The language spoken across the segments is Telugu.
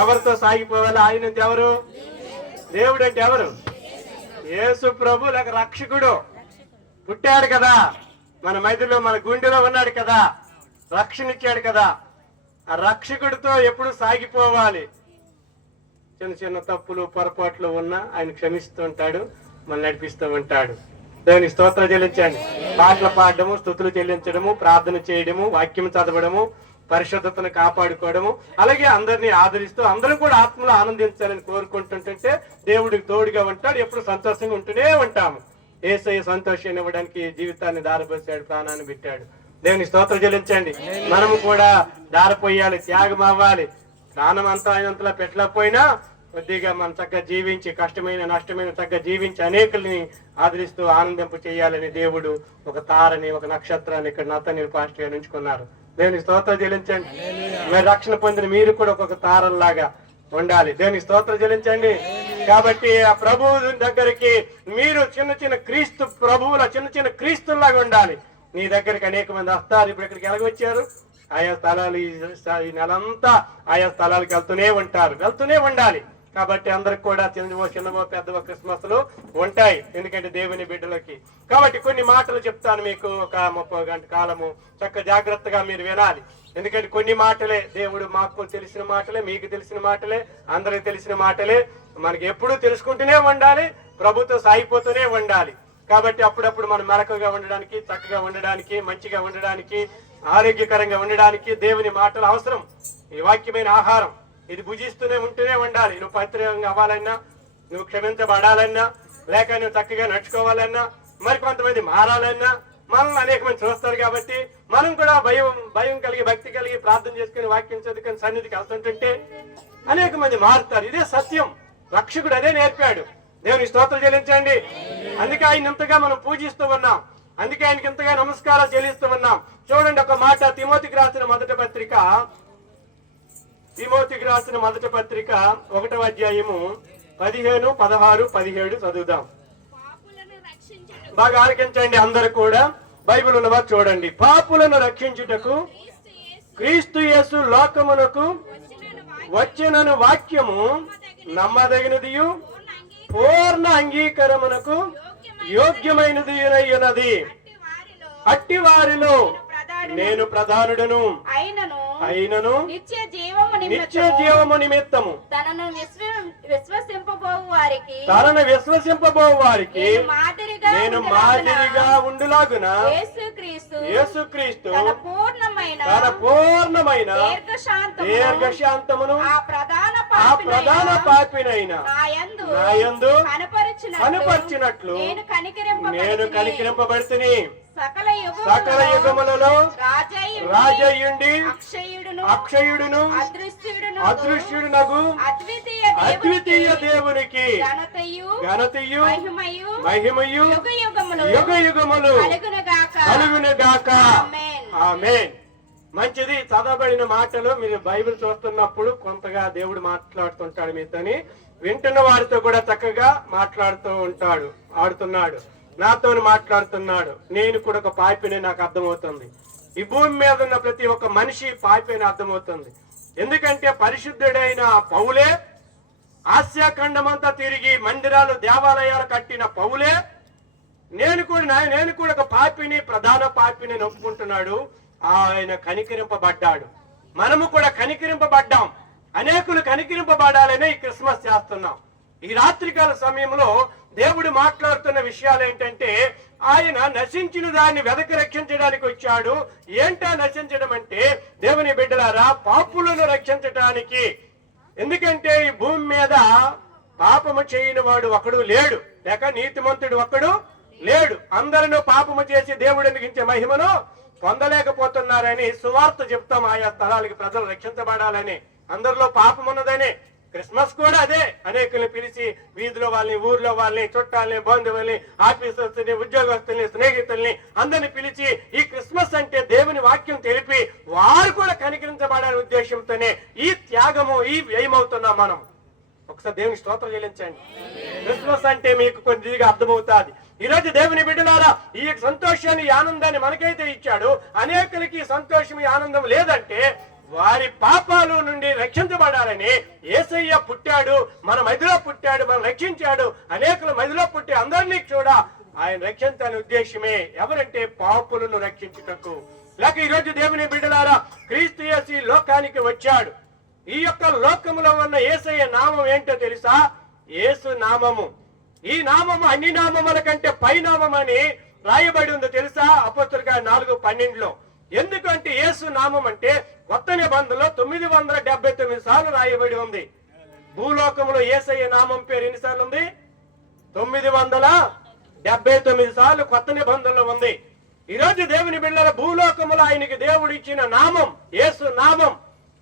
ఎవరితో సాగిపోవాలి? ఆయన అంటే ఎవరు? దేవుడు అంటే ఎవరు? యేసు ప్రభు లేక రక్షకుడు. పుట్టాడు కదా, మన మధ్యలో మన గుండెలో ఉన్నాడు కదా, రక్షణ ఇచ్చాడు కదా. ఆ రక్షకుడితో ఎప్పుడు సాగిపోవాలి. చిన్న చిన్న తప్పులు పొరపాట్లు ఉన్నా ఆయన క్షమిస్తూ ఉంటాడు, మనల్ని నడిపిస్తూ ఉంటాడు. దేవుని స్తోత్రం చెల్లించండి. పాటలు పాడడము, స్తుతులు చెల్లించడము, ప్రార్థన చేయడము, వాక్యం చదవడము, పరిశుద్ధతను కాపాడుకోవడము, అలాగే అందరినీ ఆదరిస్తూ అందరం కూడా ఆత్మలో ఆనందించాలని కోరుకుంటుంటే దేవుడికి తోడుగా ఉంటాడు. ఎప్పుడు సంతోషంగా ఉంటూనే ఉంటాము. యేసయ్య సంతోషాన్ని ఇవ్వడానికి జీవితాన్ని దారపోసాడు, ప్రాణాన్ని పెట్టాడు. దేవుని స్తోత్రం చెల్లించండి. మనము కూడా దారపోయాలి, త్యాగం అవ్వాలి. ప్రాణం అంతా ఆయనంతలా పెట్టలేకపోయినా కొద్దిగా మనం చక్కగా జీవించి, కష్టమైన నష్టమైన చక్కగా జీవించి అనేకుల్ని ఆదరిస్తూ ఆనందింపు చేయాలని దేవుడు ఒక తారని, ఒక నక్షత్రాన్ని ఇక్కడ నతని పాస్టర్ గారు ఉంచుకున్నారు. దేవుని స్తోత్రం చెల్లించండి. మీరు రక్షణ పొందిన మీరు కూడా ఒక్కొక్క తారల్లాగా ఉండాలి. దేవుని స్తోత్రం చెల్లించండి. కాబట్టి ఆ ప్రభువు దగ్గరికి మీరు చిన్న చిన్న క్రీస్తు ప్రభువుల చిన్న చిన్న క్రీస్తుల్లాగా ఉండాలి. నీ దగ్గరికి అనేక మంది వస్తారు. ఇప్పుడు ఇక్కడికి ఎలాగొచ్చారు? ఆయా స్థలాలు ఈ నెలంతా ఆయా స్థలాలకు వెళ్తూనే ఉండాలి. కాబట్టి అందరికి కూడా చిన్నవో పెద్దవో క్రిస్మస్లు ఉంటాయి, ఎందుకంటే దేవుని బిడ్డలకి. కాబట్టి కొన్ని మాటలు చెప్తాను మీకు. ఒక 30 గంట కాలము చక్కగా జాగ్రత్తగా మీరు వినాలి. ఎందుకంటే కొన్ని మాటలే దేవుడు మాకు తెలిసిన మాటలే, మీకు తెలిసిన మాటలే, అందరికి తెలిసిన మాటలే. మనకి ఎప్పుడూ తెలుసుకుంటూనే ఉండాలి, ప్రభుతో సాగిపోతూనే ఉండాలి. కాబట్టి అప్పుడప్పుడు మనం మెలకుగా ఉండడానికి, చక్కగా ఉండడానికి, మంచిగా ఉండడానికి, ఆరోగ్యకరంగా ఉండడానికి దేవుని మాటలు అవసరం. ఈ వాక్యమైన ఆహారం ఇది భుజిస్తూనే ఉంటూనే ఉండాలి. నువ్వు పవిత్రంగా అవ్వాలన్నా, నువ్వు క్షమించబడాలన్నా, లేక నువ్వు చక్కగా నడుచుకోవాలన్నా, మరి కొంతమంది మారాలన్నా మనల్ని అనేక మంది చూస్తారు. కాబట్టి మనం కూడా భయం కలిగి, భక్తి కలిగి, ప్రార్థన చేసుకుని, వాక్యం చదువుకొని సన్నిధికి వెళ్తుంటుంటే అనేక మంది మారుతారు. ఇదే సత్యం. రక్షకుడు అదే నేర్పాడు. దేవుని స్తోత్రం చెల్లించండి. అందుకే ఆయన ఇంతగా మనం పూజిస్తూ ఉన్నాం, అందుకే ఆయనకి ఇంతగా నమస్కారాలు చెల్లిస్తూ ఉన్నాం. చూడండి ఒక మాట, తిమోతికి రాసిన మొదటి పత్రిక 1వ అధ్యాయము 15, 16, 17 చదువుదాం. బాగా ఆలకించండి అందరూ కూడా. బైబిల్ ఉన్నవారు చూడండి. పాపులను రక్షించుటకు క్రీస్తు యేసు లోకమునకు వచ్చినను వాక్యము నమ్మదగినదియు పూర్ణ అంగీకారమునకు యోగ్యమైనది ఉన్నది. అట్టి వారిలో నేను ప్రధానుడను అయినను నిత్య జీవము నిమిత్తము తనను విశ్వసింపబోవు వారికి నేను మాదిరిగా ఉండులాగున యేసుక్రీస్తు తన పూర్ణమైన దీర్ఘశాంతమును ఆ ప్రధాన పాపినైన నాయందు కనపరిచినట్లు నేను కనికరింపబడితిని. సకల యుగములలో రాజయ్యుండి అక్షయుడును అదృశ్యుడునగు అద్వితీయ దేవునికి ఘనతయు మహిమయు యుగ యుగములు కలుగునుగాక. ఆమేన్. మంచిది. చదవబడిన మాటలు మీరు బైబిల్ చూస్తున్నప్పుడు కొంతగా దేవుడు మాట్లాడుతుంటాడు మీతోని, వింటున్న వారితో కూడా చక్కగా మాట్లాడుతూ ఉంటాడు, ఆడుతున్నాడు, నాతో మాట్లాడుతున్నాడు. నేను కూడా ఒక పాపిని, నాకు అర్థమవుతుంది. ఈ భూమి మీద ఉన్న ప్రతి ఒక్క మనిషి పాపిని అర్థమవుతుంది. ఎందుకంటే పరిశుద్ధుడైన పౌలే ఆసియా ఖండమంతా తిరిగి మందిరాలు, దేవాలయాలు కట్టిన పౌలే నేను కూడా ఒక పాపిని, ప్రధాన పాపిని ఒప్పుకుంటున్నాడు. ఆయన కనికరింపబడ్డాడు. మనము కూడా కనికరింపబడ్డాం. అనేకులు కనికరింపబడాలనే ఈ క్రిస్మస్ చేస్తున్నాం. ఈ రాత్రికాల సమయంలో దేవుడు మాట్లాడుతున్న విషయాలు ఏంటంటే, ఆయన నశించిన దాన్ని వెదకి రక్షించడానికి వచ్చాడు. ఏంటా నశించడం అంటే, దేవుని బిడ్డలారా, పాపులను రక్షించడానికి. ఎందుకంటే ఈ భూమి మీద పాపము చేయని వాడు ఒకడు లేడు, లేక నీతిమంతుడు ఒక్కడు లేడు. అందరూ పాపము చేసి దేవుడిని గిచ్చే మహిమను పొందలేకపోతున్నారని సువార్త చెప్తాం. ఆయా స్థలాలకి ప్రజలు రక్షించబడాలని, అందరిలో పాపం ఉన్నదని. క్రిస్మస్ కూడా అదే. అనేకుల్ని పిలిచి వీధిలో వాళ్ళని, ఊర్లో వాళ్ళని, చుట్టాలని, బంధువుల్ని, ఆఫీసర్స్ని, ఉద్యోగస్తుల్ని, స్నేహితుల్ని అందరిని పిలిచి ఈ క్రిస్మస్ అంటే దేవుని వాక్యం తెలిపి వారు కూడా కనికరించబడాలనే ఉద్దేశంతోనే ఈ త్యాగము, ఈ వ్యయమవుతున్నాం మనం. ఒకసారి దేవుని స్తోత్రం చెల్లించండి. క్రిస్మస్ అంటే మీకు కొద్దిగా అర్థమవుతుంది. ఈ రోజు దేవుని బిడ్డలారా, ఈ సంతోషాన్ని, ఈ ఆనందాన్ని మనకైతే ఇచ్చాడు, అనేకులకి సంతోషం, ఈ ఆనందం లేదంటే వారి పాపాలు నుండి రక్షించబడాలని యేసయ్య పుట్టాడు, మన మధ్యలో పుట్టాడు, మనం రక్షించాడు. అనేకుల మధ్యలో పుట్టి అందరినీ కూడా ఆయన రక్షించాలని ఉద్దేశమే. ఎవరంటే పాపులను రక్షించుటకు. లేక ఈరోజు దేవుని బిడ్డలారా, క్రీస్తు యేసు ఈ లోకానికి వచ్చాడు. ఈ యొక్క లోకములో ఉన్న యేసయ్య నామం ఏంటో తెలుసా? యేసు నామము. ఈ నామము అన్ని నామముల కంటే పై నామం అని రాయబడి ఉందో తెలుసా? అపోస్తలుల 4:12. ఎందుకంటే యేసు నామం అంటే కొత్త నిబంధనలో 979 సార్లు రాయబడి ఉంది. భూలోకంలో యేసయ్య నామం పేరు ఎన్నిసార్లు ఉంది? 979 సార్లు కొత్త నిబంధనలో ఉంది. ఈరోజు దేవుని బిడ్డల భూలోకములో ఆయనకి దేవుడు ఇచ్చిన నామం యేసు నామం.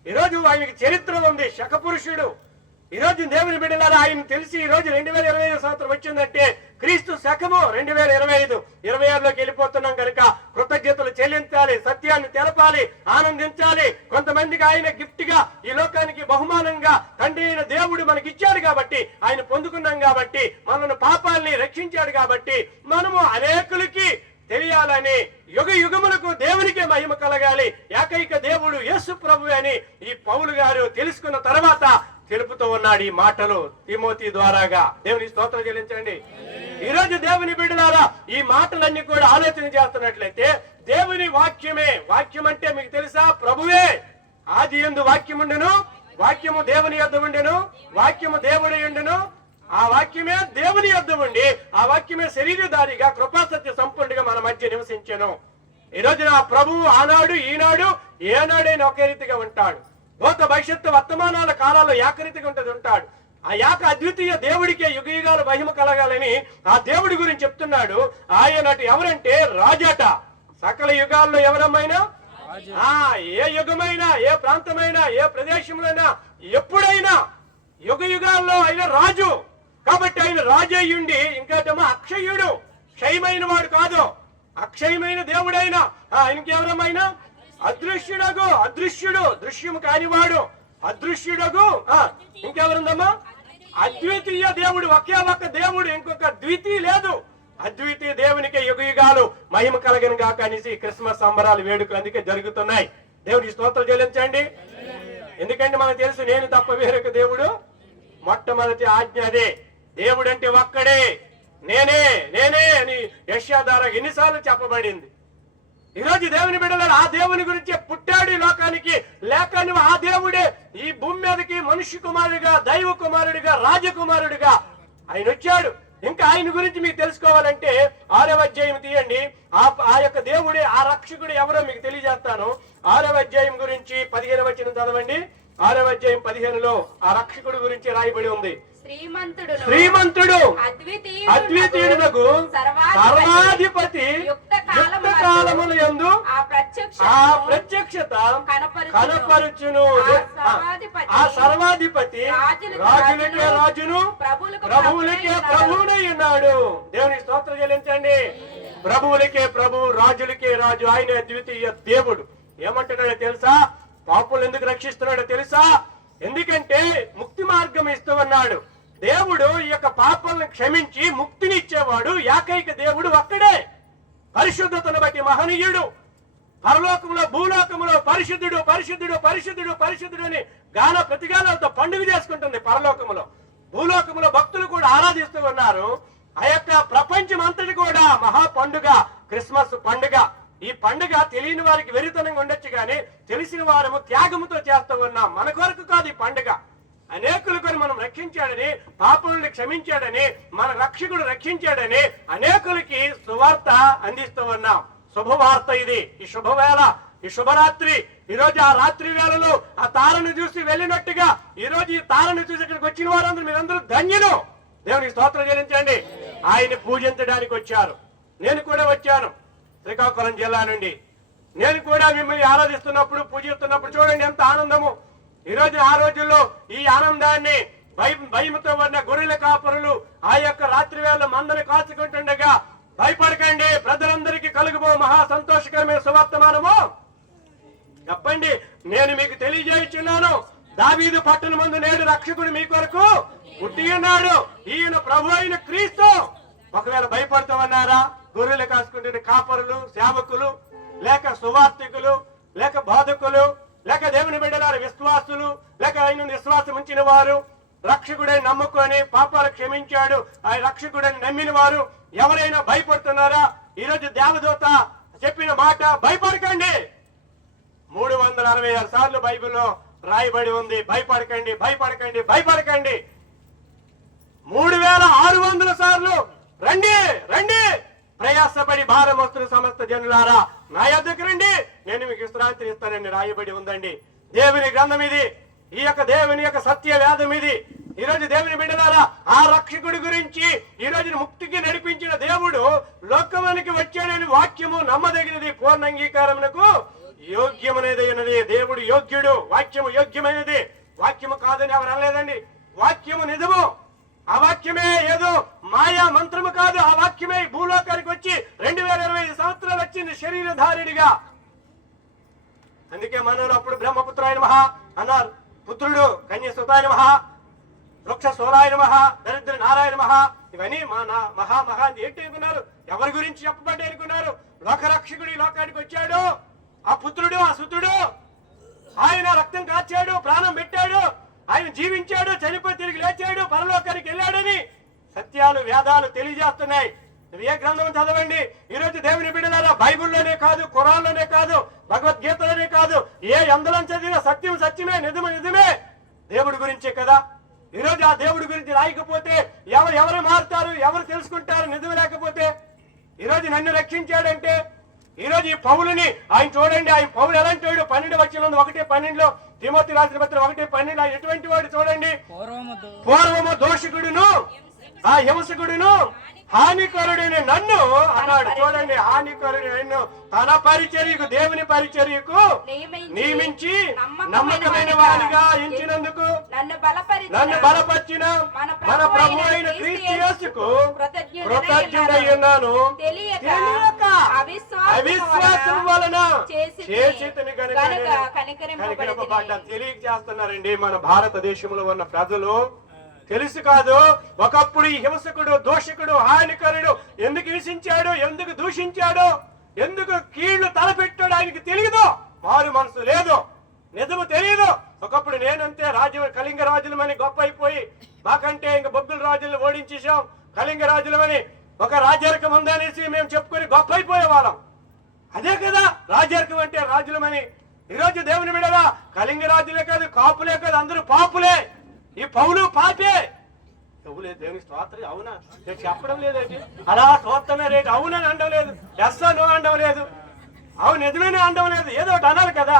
ఈరోజు ఆయనకి చరిత్ర ఉంది, శకపురుషుడు. ఈరోజు దేవుని బిడ్డలారా, ఆయన తెలిసి ఈరోజు 2025 సంవత్సరం వచ్చిందంటే క్రీస్తు శకము 2025, 26లోకి వెళ్ళిపోతున్నాం కనుక కృతజ్ఞతలు చెల్లించాలి, సత్యాన్ని తెలపాలి, ఆనందించాలి. కొంతమందికి ఆయన గిఫ్ట్ గా ఈ లోకానికి బహుమానంగా తండ్రి అయిన దేవుడు మనకి ఇచ్చాడు కాబట్టి, ఆయన పొందుకున్నాం కాబట్టి, మనల్ని పాపాలని రక్షించాడు కాబట్టి, మనము అనేకులకి తెలియాలని, యుగ యుగములకు దేవునికే మహిమ కలగాలి, ఏకైక దేవుడు యేసు ప్రభు అని ఈ పౌలు గారు తెలుసుకున్న తర్వాత తెలుపుతూ ఉన్నాడు ఈ మాటలు తిమోతి ద్వారాగా. దేవుని స్తోత్రం చెల్లించండి. ఈ రోజు దేవుని బిడ్డలారా, ఈ మాటలన్నీ కూడా ఆలోచన చేస్తున్నట్లయితే దేవుని వాక్యమే. వాక్యం అంటే మీకు తెలుసా? ప్రభువే. ఆది యందు వాక్యముండెను, వాక్యము దేవుని యొద్ద ఉండెను, వాక్యము దేవుని ఉండెను, ఆ వాక్యమే దేవుని యొద్ద ఉండి ఆ వాక్యమే శరీరధారిగా కృపాసత్య సంపూర్ణంగా మన మధ్య నివసించెను. ఈ రోజు నా ప్రభువు ఆనాడు ఈనాడు ఏనాడైనా ఒకే రీతిగా ఉంటాడు. భూత భవిష్యత్తు వర్తమానాల కాలాల్లో ఏకరీతిగా ఉంటాడు. ఆ యాక అద్వితీయ దేవుడికే యుగ యుగాలు మహిమ కలగాలని ఆ దేవుడి గురించి చెప్తున్నాడు. ఆయనటి ఎవరంటే రాజట. సకల యుగాల్లో ఎవరమైనా, ఏ యుగమైనా, ఏ ప్రాంతమైనా, ఏ ప్రదేశంలోనైనా, ఎప్పుడైనా యుగ యుగాల్లో ఆయన రాజు. కాబట్టి ఆయన రాజయ్యుండి ఇంకేటమో అక్షయుడు, క్షయమైన వాడు కాదు, అక్షయమైన దేవుడైనా ఇంకెవరమైనా అదృశ్యుడగు, అదృశ్యుడు, దృశ్యము కానివాడు, అదృశ్యుడగు ఇంకెవరుందమ్మా? అద్వితీయ దేవుడు. ఒకే ఒక్క దేవుడు, ఇంకొక ద్వితీయ లేదు. అద్వితీయ దేవునికి యుగ యుగాలు మహిమ కలగను గాక అనేసి క్రిస్మస్ సంబరాలు వేడుకలు అందుకే జరుగుతున్నాయి. దేవుడికి స్తోత్రం చెల్లించండి. ఎందుకంటే మనకు తెలుసు, నేను తప్ప వేరొక దేవుడు మొట్టమొదటి ఆజ్ఞ అదే. దేవుడు అంటే ఒక్కడే, నేనే నేనే అని యెషయా ద్వారా ఎన్నిసార్లు చెప్పబడింది. ఈరోజు దేవుని బిడ్డలారా, ఆ దేవుని గురించి పుట్టాడు ఈ లోకానికి. లేక నువ్వు ఆ దేవుడే ఈ భూమి మీదకి మనుష్య కుమారుడిగా, దైవ కుమారుడిగా, రాజకుమారుడిగా ఆయన వచ్చాడు. ఇంకా ఆయన గురించి మీకు తెలుసుకోవాలంటే 6వ అధ్యాయం తీయండి. ఆ యొక్క దేవుడే, ఆ రక్షకుడు ఎవరో మీకు తెలియజేస్తాను. 6వ అధ్యాయం గురించి 15వ వచనం చదవండి. 6వ అధ్యాయం 15లో ఆ రక్షకుడు గురించి రాయబడి ఉంది. శ్రీమంతుడు, అద్వితీయుడునగు సర్వాధిపతి యుక్త కాలముల యందు ఆ ప్రత్యక్షత కనపరుచును. ఆ సర్వాధిపతి రాజులకే రాజును ప్రభువులకే ప్రభువునై ఉన్నాడు. దేవునికి స్తోత్రం చెల్లించండి. ప్రభువులకే ప్రభు, రాజులకే రాజు. ఆయన అద్వితీయ దేవుడు. ఏమంటున్నాడో తెలుసా? పాపులు ఎందుకు రక్షిస్తున్నాడో తెలుసా? ఎందుకంటే ముక్తి మార్గం ఇస్తూ ఉన్నాడు. దేవుడు ఈ యొక్క పాపాలను క్షమించి ముక్తిని ఇచ్చేవాడు ఏకైక దేవుడు ఒక్కడే. పరిశుద్ధతను బట్టి మహనీయుడు. పరలోకంలో భూలోకంలో పరిశుద్ధుడు పరిశుద్ధుడు పరిశుద్ధుడు పరిశుద్ధుడు అని గాన ప్రతిగానాలతో పండుగ చేసుకుంటుంది పరలోకంలో. భూలోకంలో భక్తులు కూడా ఆరాధిస్తూ ఉన్నారు. ఆ యొక్క ప్రపంచం అంతటి కూడా మహా పండుగ క్రిస్మస్ పండుగ. ఈ పండుగ తెలియని వారికి వెరితనంగా ఉండొచ్చు, కానీ తెలిసిన వారము త్యాగముతో చేస్తూ ఉన్నాం. మన కొరకు కాదు ఈ పండుగ, అనేకుల కొరకు మనం రక్షించాడని, పాపులను క్షమించాడని, మన రక్షకుడు రక్షించాడని అనేకులకి సువార్త అందిస్తూ ఉన్నాం. శుభవార్త ఇది. ఈ శుభవేళ, ఈ శుభరాత్రి. ఈ రోజు ఆ రాత్రి వేళలో ఆ తారను చూసి వెళ్ళినట్టుగా ఈ రోజు ఈ తారను చూసి ఇక్కడికి వచ్చిన వారందరూ మీరందరూ ధన్యులు. దేవునికి స్తోత్రం చెల్లించండి. ఆయన పూజించడానికి వచ్చారు. నేను కూడా వచ్చాను శ్రీకాకుళం జిల్లా నుండి. నేను కూడా మిమ్మల్ని ఆరాధిస్తున్నప్పుడు, పూజిస్తున్నప్పుడు చూడండి ఎంత ఆనందము. ఈ రోజు ఆ రోజుల్లో ఈ ఆనందాన్ని భయముతో ఉన్న గొర్రెల కాపరులు ఆ యొక్క రాత్రి వేళ మందను కాచుకుంటుండగా, భయపడకండి, ప్రజలందరికీ కలుగుబో మహా సంతోషకరమైన సువర్తమానము చెప్పండి, నేను మీకు తెలియజేయుచున్నాను. దావీదు పట్టణమందు నేడు రక్షకుడు మీ కొరకు పుట్టి ఉన్నాడు. ఈయన ప్రభు అయిన క్రీస్తు. ఒకవేళ భయపడుతూ ఉన్నారా? గొర్రెలు కాసుకుంటున్న కాపరులు, సేవకులు, లేక సువార్తికులు, లేక బోధకులు, లేక దేవుని బిడ్డలారు విశ్వాసులు, లేక ఆయన విశ్వాసం ఉంచిన వారు, రక్షకుడని నమ్ముకొని పాపాలు క్షమించాడు ఆ రక్షకుడని నమ్మిన వారు ఎవరైనా భయపడుతున్నారా? ఈరోజు దేవదూత చెప్పిన మాట భయపడకండి. 366 సార్లు బైబిల్లో రాయబడి ఉంది, భయపడకండి, భయపడకండి, భయపడకండి. 3600 సార్లు రండి రండి ప్రయాసపడి భారం వస్తున్న సమస్త జనులారా నా యొద్దకు రండి, నేను మీకు విశ్రాంతి ఇస్తానని రాయబడి ఉందండి. దేవుని గ్రంథం ఇది, ఈ యొక్క దేవుని యొక్క సత్య వేదం ఇది. ఈ రోజు దేవుని బిడ్డలారా, ఆ రక్షకుడి గురించి ఈ రోజు ముక్తికి నడిపించిన దేవుడు లోకమునికి వచ్చాడని వాక్యము నమ్మదగినది, పూర్ణ అంగీకారమునకు యోగ్యమనేది ఉన్నది. దేవుడు యోగ్యుడు, వాక్యము యోగ్యమైనది. వాక్యము కాదని ఎవరు అనలేదండి. వాక్యము నిజము. ఆ వాక్యమే ఏదో మాయా మంత్రము కాదు. ఆ వాక్యమే భూలోకానికి వచ్చి 2025 సంవత్సరాలు వచ్చింది శరీరధారిడిగా. అందుకే మనలో అప్పుడు బ్రహ్మపుత్రాయన మహా అన్నారు, పుత్రుడు కన్యసుతాయన మహా, వృక్ష సోలాయన మహా, దరిద్ర నారాయణ మహా, ఇవన్నీ మహా మహా ఏంటి అనుకున్నారు? ఎవరి గురించి చెప్పబడ్డా అనుకున్నారు? లోకరక్షకుడు ఈ లోకానికి వచ్చాడు, ఆ పుత్రుడు, ఆ సుతుడు. ఆయన రక్తం కాచాడు, ప్రాణం పెట్టాడు, ఆయన జీవించాడు, చనిపోయి తిరిగి లేచాడు, పరలోకానికి వెళ్ళాడని సత్యాలు వేదాలు తెలియజేస్తున్నాయి. ఏ గ్రంథం చదవండి. ఈ రోజు దేవుని బిడ్డలారా, బైబిల్లోనే కాదు, ఖురాన్లోనే కాదు, భగవద్గీతలోనే కాదు, ఏ అందులో చదివిన సత్యం సత్యమే, నిజమే నిజమే, దేవుడి గురించే కదా. ఈ రోజు ఆ దేవుడి గురించి రాయకపోతే ఎవరు మారుతారు, ఎవరు తెలుసుకుంటారు? నిజం లేకపోతే. ఈ రోజు నన్ను రక్షించాడంటే, ఈ రోజు ఈ పౌలుని ఆయన చూడండి, ఆయన పౌలు ఎలాంటి వాడు? 12 వచనంలో 1:12 తిమోతి రాసిన పత్రిక 1:12 ఆయన ఎటువంటి వాడు చూడండి. పూర్వము దోషకుడును, ఆ హింసకుడును, హానికరుడైన నన్ను అన్నాడు. చూడండి, హానికరుడు నన్ను తన పరిచర్యకు, దేవుని పరిచర్యకు నియమించి నమ్మకమైన వారిగా ఎంచినందుకు నన్ను బలపరిచిన మన ప్రభు అయిన క్రీస్తు యేసుకు కృతజ్ఞుడై ఉన్నాను. తెలియక అవిశ్వాసం వలన చేసితిని గనుక కనికరింపబడ్డాను. తెలియజేస్తున్నారండి మన భారతదేశంలో ఉన్న ప్రజలు. తెలుసు కాదు, ఒకప్పుడు ఈ హింసకుడు, దోషకుడు, హానికరుడు ఎందుకు హింసించాడు, ఎందుకు దూషించాడు, ఎందుకు కీళ్లు తలపెట్టాడు ఆయనకి తెలియదు. మారు మనసు లేదు, నిజము తెలియదు. ఒకప్పుడు నేనంతే కళింగ రాజులమని గొప్ప అయిపోయి, మాకంటే ఇంక బొబ్బుల రాజులను ఓడించేశాం, కళింగ రాజులమని ఒక రాజరికం ఉందనేసి మేము చెప్పుకొని గొప్ప అయిపోయే వాళ్ళం. అదే కదా రాజరికం అంటే, రాజులమని. ఈరోజు దేవుని బిడ్డలా, కళింగ రాజులే కాదు, కాపులే కాదు, అందరూ పాపులే. ఈ పౌలు పాపే. దేవుని స్తోత్రం. అవునా? నేను చెప్పడం లేదండి, అలా స్తోత్రమే రేటు. అవునని అనడం లేదు, ఎస్ నో అనడం లేదు, అవును నిజమేనే అనడం లేదు, ఏదో ఒకటి అనాలి కదా.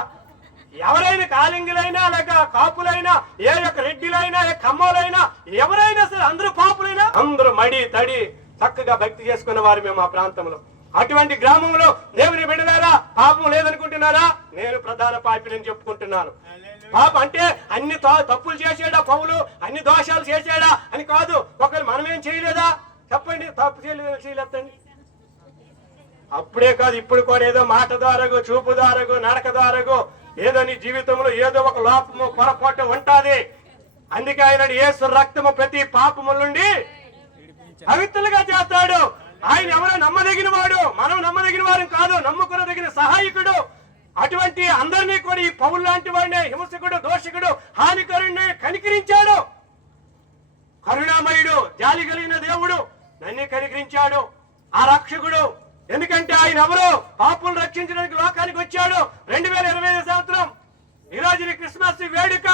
ఎవరైనా కాలింగులైనా, లేక కాపులైనా, ఏ యొక్క రెడ్డిలైనా, ఏ కమ్మలైనా, ఎవరైనా సరే అందరూ పాపులైనా అందరూ మడి తడి చక్కగా భక్తి చేసుకున్న వారు మేము ఆ ప్రాంతంలో. అటువంటి గ్రామంలో దేవుని బిడ్డలారా, పాపం లేదనుకుంటున్నారా? నేను ప్రధాన పాపిని చెప్పుకుంటున్నాను. పాప అంటే అన్ని తప్పులు చేసాడా పౌలు, అన్ని దోషాలు చేశాడా అని కాదు. ఒకరు మనమేం చేయలేదా చెప్పండి? తప్పు చేయలేదండి. అప్పుడే కాదు, ఇప్పుడు కూడా ఏదో మాట ద్వారాగో, చూపు ద్వారాగో, నడక ద్వారాగో ఏదో నీ జీవితంలో ఏదో ఒక లోపము, పొరపాటు ఉంటాది. అందుకే ఆయన యేసు రక్తము ప్రతి పాపము నుండి పవిత్రులుగా చేస్తాడు. ఆయన ఎవరో నమ్మదగిన వాడు, మనం నమ్మదగిన వారు కాదు, నమ్ముకునదగిన సహాయకుడు. అటువంటి అందరినీ కూడా ఈ పౌలు లాంటి వాడినే, హింసకుడు, దోషకుడు, హానికరుడిని కనికరించాడు. కరుణామయుడు, జాలి కలిగిన దేవుడు నన్ను కనికరించాడు ఆ రక్షకుడు. ఎందుకంటే ఆయన ఎవరు? పాపులను రక్షించడానికి లోకానికి వచ్చాడు. 2025 సంవత్సరం ఈ రోజు క్రిస్మస్ వేడుక,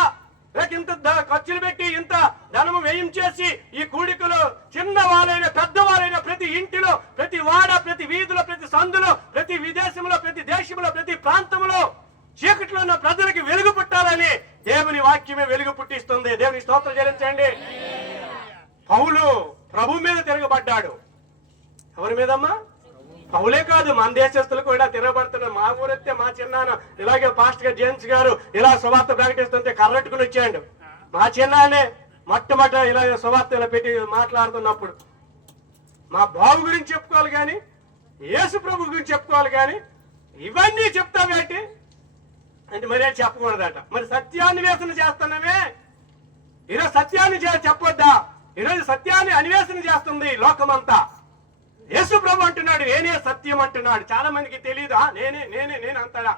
ఇంత ఖర్చులు పెట్టి ఇంత ధనము వ్యయం చేసి ఈ కూడికలో చిన్నవాళ్ళైన పెద్దవాళ్ళైన ప్రతి ఇంటిలో, ప్రతి వాడ, ప్రతి వీధిలో, ప్రతి సందులో, ప్రతి విదేశంలో, ప్రతి దేశంలో, ప్రతి ప్రాంతంలో చీకట్లో ఉన్న ప్రజలకి వెలుగు పుట్టాలని దేవుని వాక్యమే వెలుగు పుట్టిస్తుంది. దేవుని స్తోత్రం చెల్లించండి. పౌలు ప్రభు మీద తిరగబడ్డాడు. ఎవరి మీదమ్మా? పౌలే కాదు, మన దేశస్తులు కూడా తిరగబడుతున్నారు. మా ఊరైతే మా చిన్నాన్న ఇలాగే పాస్టర్ గారు, జేమ్స్ గారు ఇలా సువార్త ప్రకటిస్తుంటే కర్రట్టుకుని వచ్చాడు. మా చిన్నానే మొట్టమొదట ఇలా సువార్త ఇలా పెట్టి మాట్లాడుతున్నప్పుడు మా బాబు గురించి చెప్పుకోవాలి కానీ, యేసు ప్రభు గురించి చెప్పుకోవాలి కానీ, ఇవన్నీ చెప్తావేంటి అంటే మరే చెప్పకూడదట. మరి సత్యాన్వేషణ చేస్తున్నామే. ఈరోజు సత్యాన్ని చెప్పొద్దా? ఈరోజు సత్యాన్ని అన్వేషణ చేస్తుంది లోకమంతా. యేసు ప్రభు అంటున్నాడు, నేనే సత్యం అంటున్నాడు. చాలా మందికి తెలియదు, నేనే అంటాడా?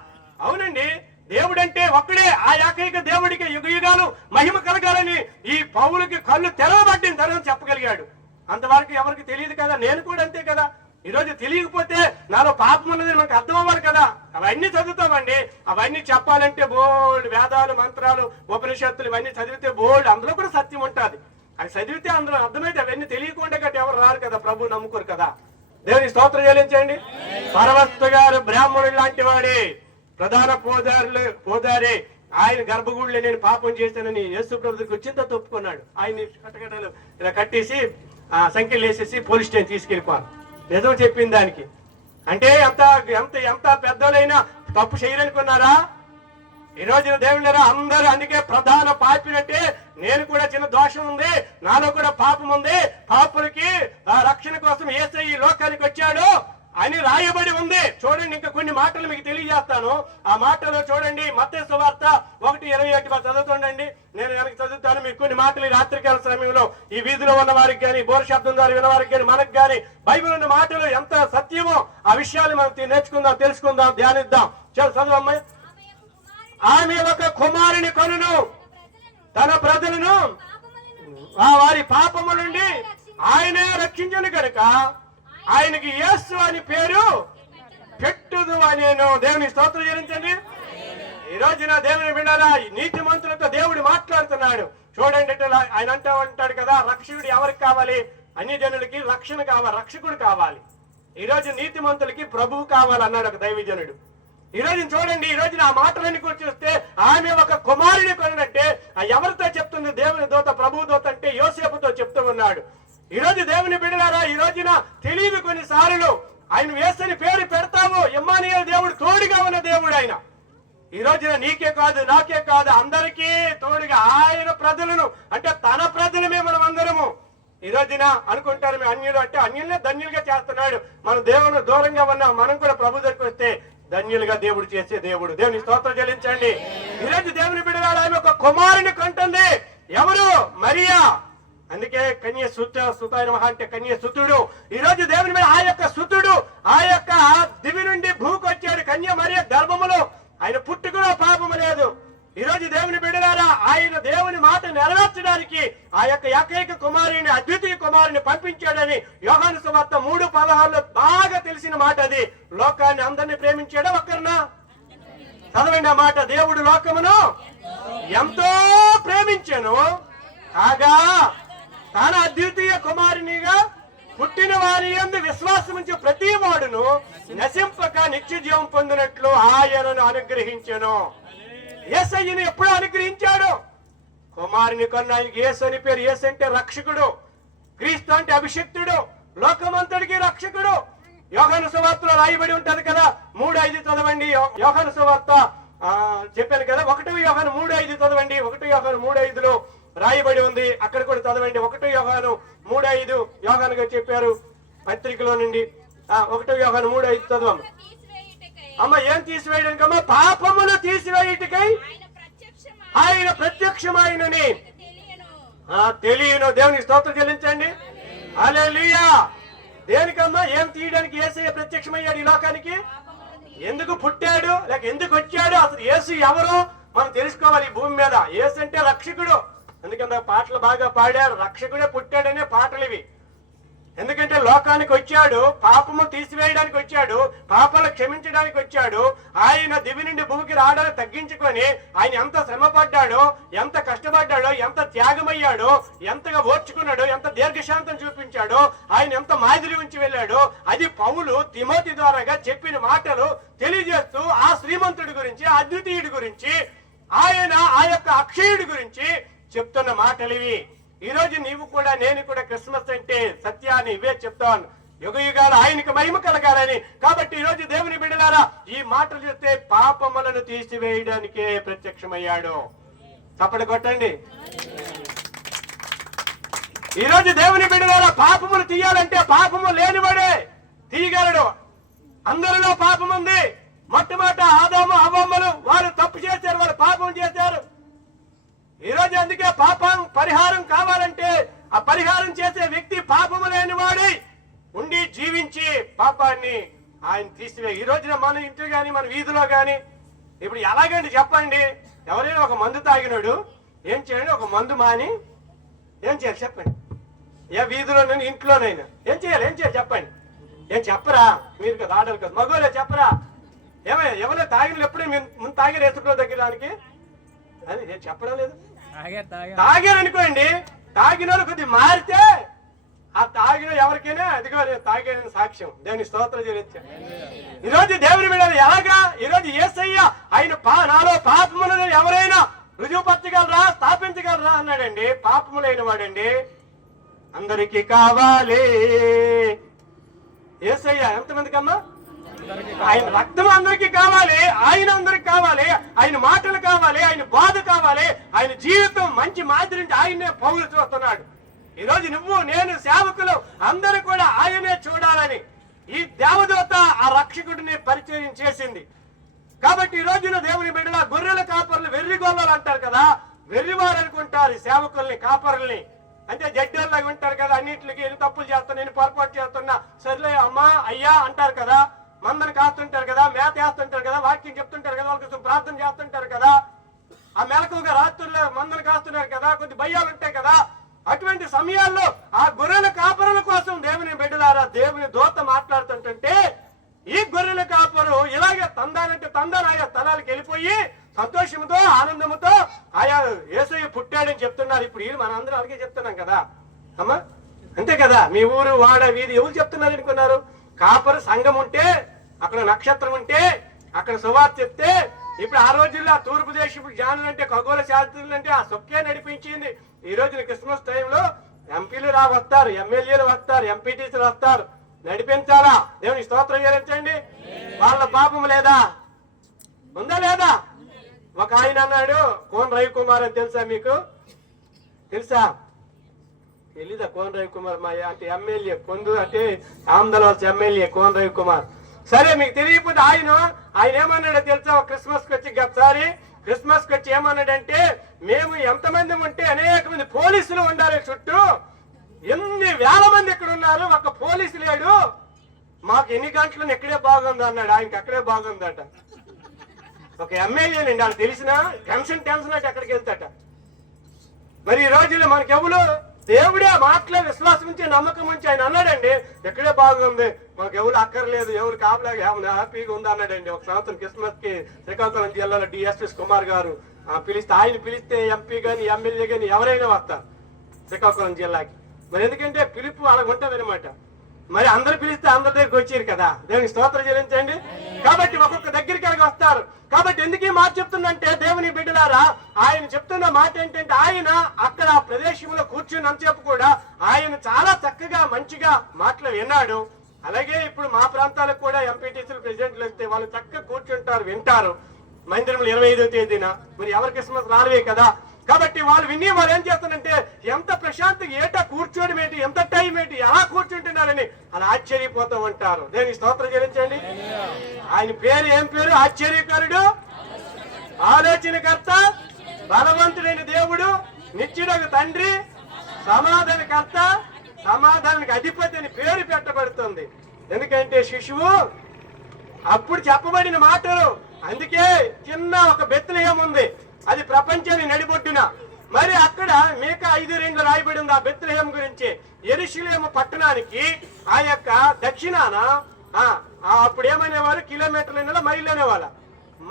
అవునండి, దేవుడు అంటే ఒక్కడే, ఆ ఏకైక దేవుడికి యుగ యుగాలు మహిమ కలగాలని ఈ పౌలుకి కళ్ళు తెరవబట్టిన తర్వాత చెప్పగలిగాడు. అంతవరకు ఎవరికి తెలియదు కదా. నేను కూడా అంతే కదా. ఈరోజు తెలియకపోతే నాలో పాపం ఉన్నది మనకు అర్థం అవ్వాలి కదా. అవన్నీ చదువుతామండి. అవన్నీ చెప్పాలంటే బోల్డ్ వేదాలు, మంత్రాలు, ఉపనిషత్తులు ఇవన్నీ చదివితే బోల్డ్, అందులో కూడా సత్యం ఉంటుంది. అవి చదివితే అందులో అర్థమైతే అవన్నీ తెలియకుండా గట్టి ఎవరు రారు కదా, ప్రభు నమ్ముకోరు కదా. దేవుని స్తోత్రం చెల్లించండి. పరవస్త గారు బ్రాహ్మణుడు లాంటి వాడే, ప్రధాన పోదారే. ఆయన గర్భగుడిలో నేను పాపం చేశానని యేసు ప్రభుకి వచ్చిందో ఒప్పుకున్నాడు. ఆయన్ని కట్టకట్టలు ఇలా కట్టేసి సంఖ్యలు వేసేసి పోలీస్ స్టేషన్ తీసుకెళ్ళిపోవాలి. నిజం చెప్పిన దానికి అంటే ఎంత ఎంత ఎంత పెద్దలైనా తప్పు చేయరనుకున్నారా? ఈ రోజున దేవుళ్ళారా అందరూ అందుకే ప్రధాన పాపినంటే నేను కూడా చిన్న దోషం ఉంది, నాలో కూడా పాపం ఉంది, పాపులకి రక్షణ కోసం యేసయ్య ఈ లోకానికి వచ్చాడు అని రాయబడి ఉంది. చూడండి, ఇంకా కొన్ని మాటలు మీకు తెలియజేస్తాను. ఆ మాటలో చూడండి, మత్తయి సువార్త 1:21 చదువుతుండండి. నేను వెనక్కి చదువుతాను. మీకు కొన్ని మాటలు ఈ రాత్రికాల సమయంలో ఈ వీధిలో ఉన్న వారికి కానీ, బోర శబ్దం ద్వారా విన్న వారికి కానీ, మనకు కానీ బైబిల్ ఉన్న మాటలు ఎంత సత్యమో ఆ విషయాలు మనం నేర్చుకుందాం, తెలుసుకుందాం, ధ్యానిద్దాం. చదువు అమ్మాయి. ఆమె ఒక కుమారుని కొనును, తన ప్రజలను వారి పాపము నుండి ఆయనే రక్షించను కనుక ఆయనకి యేసు అని పేరు పెట్టుదు అనేను. దేవుని స్తోత్రం చెల్లించండి. ఈ రోజున దేవుని బిడ్డలారా, నీతి మంతులతో దేవుడు మాట్లాడుతున్నాడు. చూడండి, ఆయన అంటాడు కదా, రక్షకుడు ఎవరికి కావాలి? అన్ని జనులకి రక్షణ కావాలి, రక్షకుడు కావాలి. ఈ రోజు నీతి మంతులకి ప్రభువు కావాలన్నాడు ఒక దైవజనుడు. ఈ రోజు చూడండి, ఈ రోజున ఆ మాటలన్నీ కూడా చూస్తే ఆమె ఒక కుమారుని కొనంటే ఎవరితో చెప్తుంది? దేవుని దూత, ప్రభువు దూత అంటే యోసేపుతో చెప్తూ ఉన్నాడు. ఈ రోజు దేవుని బిడ్డలారా, ఈ రోజున తెలియదు కొన్నిసార్లు ఆయన యేసని పేరు పెడతాము. ఇమ్మానుయేలు దేవుడు తోడుగా ఉన్న దేవుడు ఆయన. ఈ రోజున నీకే కాదు, నాకే కాదు, అందరికీ తోడుగా ఆయన ప్రజలను అంటే తన ప్రజలమే మనం అందరము. ఈ రోజున అనుకుంటారు మేము అన్యులు అంటే అన్యులనే ధన్యులుగా చేస్తున్నాడు. మనం దేవుని దూరంగా ఉన్నాం, మనం కూడా ప్రభు దగ్గరికి వస్తే ధన్యులుగా దేవుడు చేసే దేవుడు. దేవుని స్తోత్రం చెల్లించండి. ఈ రోజు దేవుని బిడ్డలారా, ఆమె ఒక కుమారుని కంటుంది. ఎవరు? మరియా. అందుకే కన్య సుతాయన మహా అంటే కన్య సుతుడు. ఈ రోజు దేవుని మీద ఆ యొక్క సుతుడు ఆ యొక్క దివి నుండి భూకి వచ్చాడు. కన్య మరియ గర్భములో ఆయన పుట్టుకలో పాపము లేదు. ఈ రోజు దేవుని బిడ్డలారా, ఆయన దేవుని మాట నెరవేర్చడానికి ఆ యొక్క ఏకైక కుమారుని, అద్వితీయ కుమారుని పంపించాడని యోహాను సువార్త 3:16 బాగా తెలిసిన మాట అది. లోకాన్ని అందరినీ ప్రేమించాడా? ఒక్కరినా? చదవండి ఆ మాట. దేవుడు లోకమును ఎంతో ప్రేమించెను కాగా తన అద్వితీయ కుమారునిగా పుట్టిన వారి యందు విశ్వాసం ఉంచి ప్రతి వాడును నశింపక నిత్య జీవం పొందినట్లు ఆయనను అనుగ్రహించెను. యేసయ్యను ఎప్పుడు అనుగ్రహించాడు? కుమారుని కొన్న ఆయనకి యేసు అని పేరు. యేసు అంటే రక్షకుడు, క్రీస్తు అంటే అభిషిక్తుడు, లోకమంతటికి రక్షకుడు. యోహాను సువార్తలో రాయబడి ఉంటది కదా, 3:5 చదవండి. యోహాను సువార్త చెప్పాను కదా, 1 యోహాను 3:5 చదవండి. 1 యోహాను 3:5లో రాయబడి ఉంది. అక్కడ కూడా చదవండి. 1 యోహాను 3:5 యోహాను గారు చెప్పారు పత్రికలో నుండి. 1 యోహాను 3:5 చదవం. అమ్మ, ఏం తీసివేయడానికి? అమ్మ, పాపమును తీసివేయుటకై ఆయన ప్రత్యక్షమైనని తెలియను. దేవునికి స్తోత్రం చెల్లించండి. హల్లెలూయా. దేనికమ్మా? ఏం తీయడానికి యేసయ్య ప్రత్యక్షమయ్యాడు ఈ లోకానికి? ఎందుకు పుట్టాడు, లేక ఎందుకు వచ్చాడు, అసలు యేసు ఎవరు మనం తెలుసుకోవాలి. ఈ భూమి మీద యేసు అంటే రక్షకుడు. ఎందుకంటే పాటలు బాగా పాడారు, రక్షకుడే పుట్టాడనే పాటలు ఇవి. ఎందుకంటే లోకానికి వచ్చాడు, పాపము తీసివేయడానికి వచ్చాడు, పాపాలు క్షమించడానికి వచ్చాడు. ఆయన దివి నుండి భూమికి రావడానికి తగ్గించుకొని ఆయన ఎంత శ్రమ పడ్డాడో, ఎంత కష్టపడ్డాడో, ఎంత త్యాగమయ్యాడో, ఎంతగా ఓర్చుకున్నాడో, ఎంత దీర్ఘశాంతం చూపించాడో, ఆయన ఎంత మాదిరి ఉంచి వెళ్ళాడో, అది పౌలు తిమోతి ద్వారాగా చెప్పిన మాటలు తెలియజేస్తూ ఆ శ్రీమంతుడి గురించి, అద్వితీయుడి గురించి, ఆయన ఆ యొక్క అక్షయుడి గురించి చెప్తున్న మాటలు ఇవి. ఈ రోజు నీవు కూడా, నేను కూడా క్రిస్మస్ అంటే సత్యాన్ని ఇవే చెప్తాను. యుగ యుగాలు ఆయనకు మహిమ కలగాలని. కాబట్టి ఈ రోజు దేవుని బిడ్డలారా, ఈ మాటలు చెప్తే పాపములను తీసివేయడానికే ప్రత్యక్షమయ్యాడు. చప్పటి కొట్టండి. ఈ రోజు దేవుని బిడ్డలారా, పాపములు తీయాలంటే పాపము లేనివాడే తీయగలడు. అందరిలో పాపం ఉంది. మొట్టమొదట ఆదాము హవ్వమ్మలు వారు తప్పు చేశారు, వారు పాపం చేశారు. ఈ రోజు అందుకే పాపం పరిహారం కావాలంటే ఆ పరిహారం చేసే వ్యక్తి పాపము లేనివాడి ఉండి జీవించి పాపాన్ని ఆయన తీసివే. ఈ రోజున మన ఇంట్లో గాని, మన వీధిలో గాని ఇప్పుడు ఎలాగండి చెప్పండి? ఎవరైనా ఒక మందు తాగినాడు ఏం చేయండి? ఒక మందు మాని ఏం చేయాలి చెప్పండి? ఏ వీధిలోనైనా ఇంట్లోనైనా ఏం చేయాలి చెప్పండి? ఏం చెప్పరా? మీరు కదా ఆడరు కదా, మగోలే చెప్పరా? ఏమయ్యా ఎవరో తాగిన ఎప్పుడే ముందు తాగారు ఎసుకులో తగ్గడానికి? అది నేను చెప్పడం లేదు. తాగారు అనుకోండి, తాగిన వాళ్ళు కొద్దిగా మారితే ఆ తాగిన ఎవరికైనా అదిగో తాగిన సాక్ష్యం. దేవుని స్తోత్రం చెల్లించాను. ఈరోజు దేవుని బిడ్డలు ఎలాగా? ఈరోజు యేసయ్య ఆయన నాలో పాపములను ఎవరైనా రుజువుపరచగలరా, స్థాపించగలరా అన్నాడండి. పాపములైన వాడండి. అందరికీ కావాలి యేసయ్య. ఎంతమందికి అమ్మా? ఆయన రక్తం అందరికీ కావాలి, ఆయన అందరికి కావాలి, ఆయన మాటలు కావాలి, ఆయన బాధ కావాలి, ఆయన జీవితం మంచి మాదిరి ఆయనే పౌలు చూస్తున్నాడు. ఈరోజు నువ్వు నేను సేవకులు అందరూ కూడా ఆయనే చూడాలని ఈ దేవదూత ఆ రక్షకుడిని పరిచయం చేసింది. కాబట్టి ఈ రోజున దేవుని బిడ్డల గొర్రెల కాపర్లు వెర్రిగొల్లలు అంటారు కదా, వెర్రివారు అనుకుంటారు సేవకుల్ని, కాపరుల్ని. అంటే జడ్డోళ్ళగా ఉంటారు కదా, అన్నింటికి ఎన్ని తప్పులు చేస్తున్నా, నేను పొరపాటు చేస్తున్నా, సర్లే అమ్మా అయ్యా అంటారు కదా, మందను కాస్తుంటారు కదా, మేత వేస్తుంటారు కదా, వాక్యం చెప్తుంటారు కదా, వాళ్ళ కోసం ప్రార్థన చేస్తుంటారు కదా, ఆ మెలకుగా రాత్రుల్లో మందను కాస్తున్నారు కదా, కొద్ది భయాలు ఉంటాయి కదా. అటువంటి సమయాల్లో ఆ గొర్రెల కాపరుల కోసం దేవుని బిడ్డలారా దేవుని దూత మాట్లాడుతుంటే ఈ గొర్రెల కాపరు ఇలాగే తందానంటే తందాను ఆయా స్థలాలకు వెళ్ళిపోయి సంతోషంతో ఆనందంతో ఆయా యేసయ్య పుట్టాడని చెప్తున్నారు. ఇప్పుడు మన అందరం అలాగే చెప్తున్నాం కదా అమ్మా, అంతే కదా. మీ ఊరు వాడ వీధి ఎవరు చెప్తున్నారు అనుకున్నారు? కాపరు సంఘం ఉంటే, అక్కడ నక్షత్రం ఉంటే, అక్కడ సువార్త చెప్తే, ఇప్పుడు ఆ రోజుల్లో ఆ తూర్పు దేశపు జ్ఞానులు అంటే, ఖగోళ శాస్త్రులు అంటే ఆ సొక్కే నడిపించింది. ఈ రోజున క్రిస్మస్ టైంలో ఎంపీలు వస్తారు, ఎమ్మెల్యేలు వస్తారు, ఎంపీటీసీలు వస్తారు. నడిపించాలా? దేవుని స్తోత్రం చేయించండి. వాళ్ళ పాపం లేదా? ఉందా లేదా? ఒక ఆయన అన్నాడు, కోన రవికుమార్ అని తెలుసా మీకు? తెలుసా? తెలీదా? కోన రవికుమార్ మా అంటే ఎమ్మెల్యే కొందు అంటే ఆంధ్రవలస ఎమ్మెల్యే కోన రవికుమార్. సరే మీకు తెలియకపోతే ఆయన ఏమన్నాడో తెలుసా? క్రిస్మస్ కి వచ్చి గతసారి క్రిస్మస్ కి వచ్చి ఏమన్నాడంటే, మేము ఎంతమంది ఉంటే అనేక మంది పోలీసులు ఉండాలి చుట్టూ, ఎన్ని వేల మంది ఇక్కడ ఉన్నారు, ఒక పోలీసు లేడు, మాకు ఎన్ని గంటలను ఎక్కడే బాగుంది అన్నాడు. ఆయనకి అక్కడే బాగుందట. ఒక ఎమ్మెల్యేనండి, వాళ్ళు తెలిసిన టెన్షన్ అంటే ఎక్కడికి వెళ్తాట. మరి ఈ రోజుల్లో మనకెవరు దేవుడే మాటలే విశ్వాసం ఉంచి నమ్మకం ఉంచి ఆయన అన్నాడండి, ఎక్కడే బాగుంది, మాకు ఎవరు అక్కర్లేదు, ఎవరు కాపలాగా హ్యాపీగా ఉంది అన్నాడండి. ఒక సంవత్సరం క్రిస్మస్ కి శ్రీకాకుళం జిల్లాలో డిఎస్ఎస్ కుమార్ గారు పిలిస్తే, ఆయన పిలిస్తే ఎంపీ గాని ఎమ్మెల్యే గాని ఎవరైనా వస్తారు శ్రీకాకుళం జిల్లాకి. మరి ఎందుకంటే పిలుపు అలా ఉంటుంది అనమాట. మరి అందరు పిలిస్తే అందరి దగ్గరికి వచ్చారు కదా, దేవునికి స్తోత్రం చెల్లించండి. కాబట్టి ఒక్కొక్క దగ్గరికి అలాగ వస్తారు. కాబట్టి ఎందుకు ఈ మాట చెప్తుందంటే దేవుని బిడ్డలారా, ఆయన చెప్తున్న మాట ఏంటంటే, ఆయన అక్కడ ఆ ప్రదేశంలో కూర్చున్నంతసేపు కూడా ఆయన చాలా చక్కగా మంచిగా మాటలు విన్నాడు. అలాగే ఇప్పుడు మా ప్రాంతాలకు కూడా ఎంపీటీసీలు ప్రెసిడెంట్లు వస్తే వాళ్ళు చక్కగా కూర్చుంటారు, వింటారు. మహేంద్రంలో 25వ తేదీన మరి ఎవరి క్రిస్మస్ రాలవే కదా. కాబట్టి వాళ్ళు విని వాళ్ళు ఏం చేస్తారంటే, ఎంత ప్రశాంతంగా ఏటా కూర్చోడం ఏంటి, ఎంత టైం ఏంటి, ఎలా కూర్చుంటున్నారని అలా ఆశ్చర్యపోతూ ఉంటారు. దేని స్తోత్రం చెల్లించండి. ఆయన పేరు ఏం పేరు? ఆశ్చర్యకరుడు, ఆలోచనకర్త, బలవంతుడైన దేవుడు, నిత్యుడగు తండ్రి, సమాధానకర్త, సమాధానానికి అధిపతి అని పేరు పెట్టబడుతుంది. ఎందుకంటే శిశువు అప్పుడు చెప్పబడిన మాటలు. అందుకే చిన్న ఒక బెత్లెహేము ఉంది, అది ప్రపంచాన్ని నడిబొడ్డున. మరి అక్కడ మీకా 5:2 రాయబడి ఉంది ఆ బెత్లెహేము గురించి. యెరూషలేము పట్టణానికి ఆ యొక్క దక్షిణాన అప్పుడు ఏమనేవారు? కిలోమీటర్లు మైళ్ళు అనేవాళ్ళ.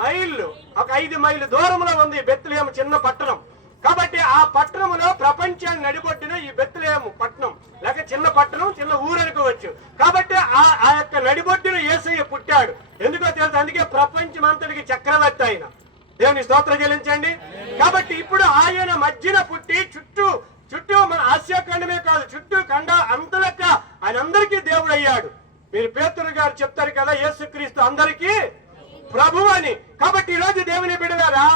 మైళ్ళు ఒక 5 మైళ్ళు దూరంలో ఉంది బెత్లెహేము చిన్న పట్టణం. కాబట్టి ఆ పట్టణంలో ప్రపంచాన్ని నడిబొట్టిన ఈ బెత్లెహేము పట్టణం లేక చిన్న పట్టణం, చిన్న ఊరు అనుకోవచ్చు. కాబట్టి ఆ యొక్క నడిబొట్టిన యేసయ్య పుట్టాడు. ఎందుకో తెలుసు, అందుకే ప్రపంచం అంతటికి చక్రవర్తి ఆయన. దేవుని స్తోత్రం చెల్లించండి. కాబట్టి ఇప్పుడు ఆయన మధ్యన పుట్టి చుట్టూ మన ఆసియా ఖండమే కాదు, చుట్టూ ఖండ అంతలక్క ఆయన అందరికీ దేవుడు అయ్యాడు. మీరు పేతురు గారు చెప్తారు కదా, యేసుక్రీస్తు అందరికీ ప్రభు అని. కాబట్టి ఈ రోజు దేవుని బిడ్డలారా,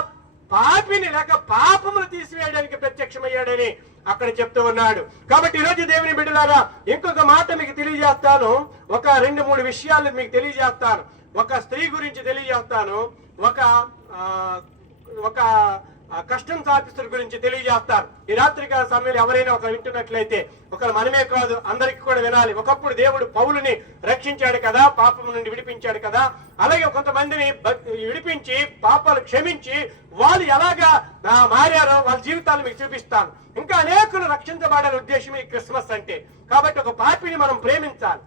పాపిని లేక పాపములు తీసివేయడానికి ప్రత్యక్షమయ్యాడని అక్కడ చెప్తూ ఉన్నాడు. కాబట్టి ఈ రోజు దేవుని బిడ్డలారా, ఇంకొక మాట మీకు తెలియజేస్తాను. ఒక 2-3 విషయాలు మీకు తెలియజేస్తాను. ఒక స్త్రీ గురించి తెలియజేస్తాను, ఒక కస్టమ్స్ ఆఫీసర్ గురించి తెలియజేస్తారు. ఈ రాత్రికాల సమయంలో ఎవరైనా ఒక వింటున్నట్లయితే ఒకరు మనమే కాదు అందరికి కూడా వినాలి. ఒకప్పుడు దేవుడు పౌలుని రక్షించాడు కదా, పాపం నుండి విడిపించాడు కదా, అలాగే కొంతమందిని విడిపించి పాపాలు క్షమించి వాళ్ళు ఎలాగా మారారో వాళ్ళ జీవితాలు మీకు చూపిస్తాను. ఇంకా అనేకులు రక్షించబడాల ఉద్దేశం ఈ క్రిస్మస్ అంటే. కాబట్టి ఒక పాపిని మనం ప్రేమించాలి.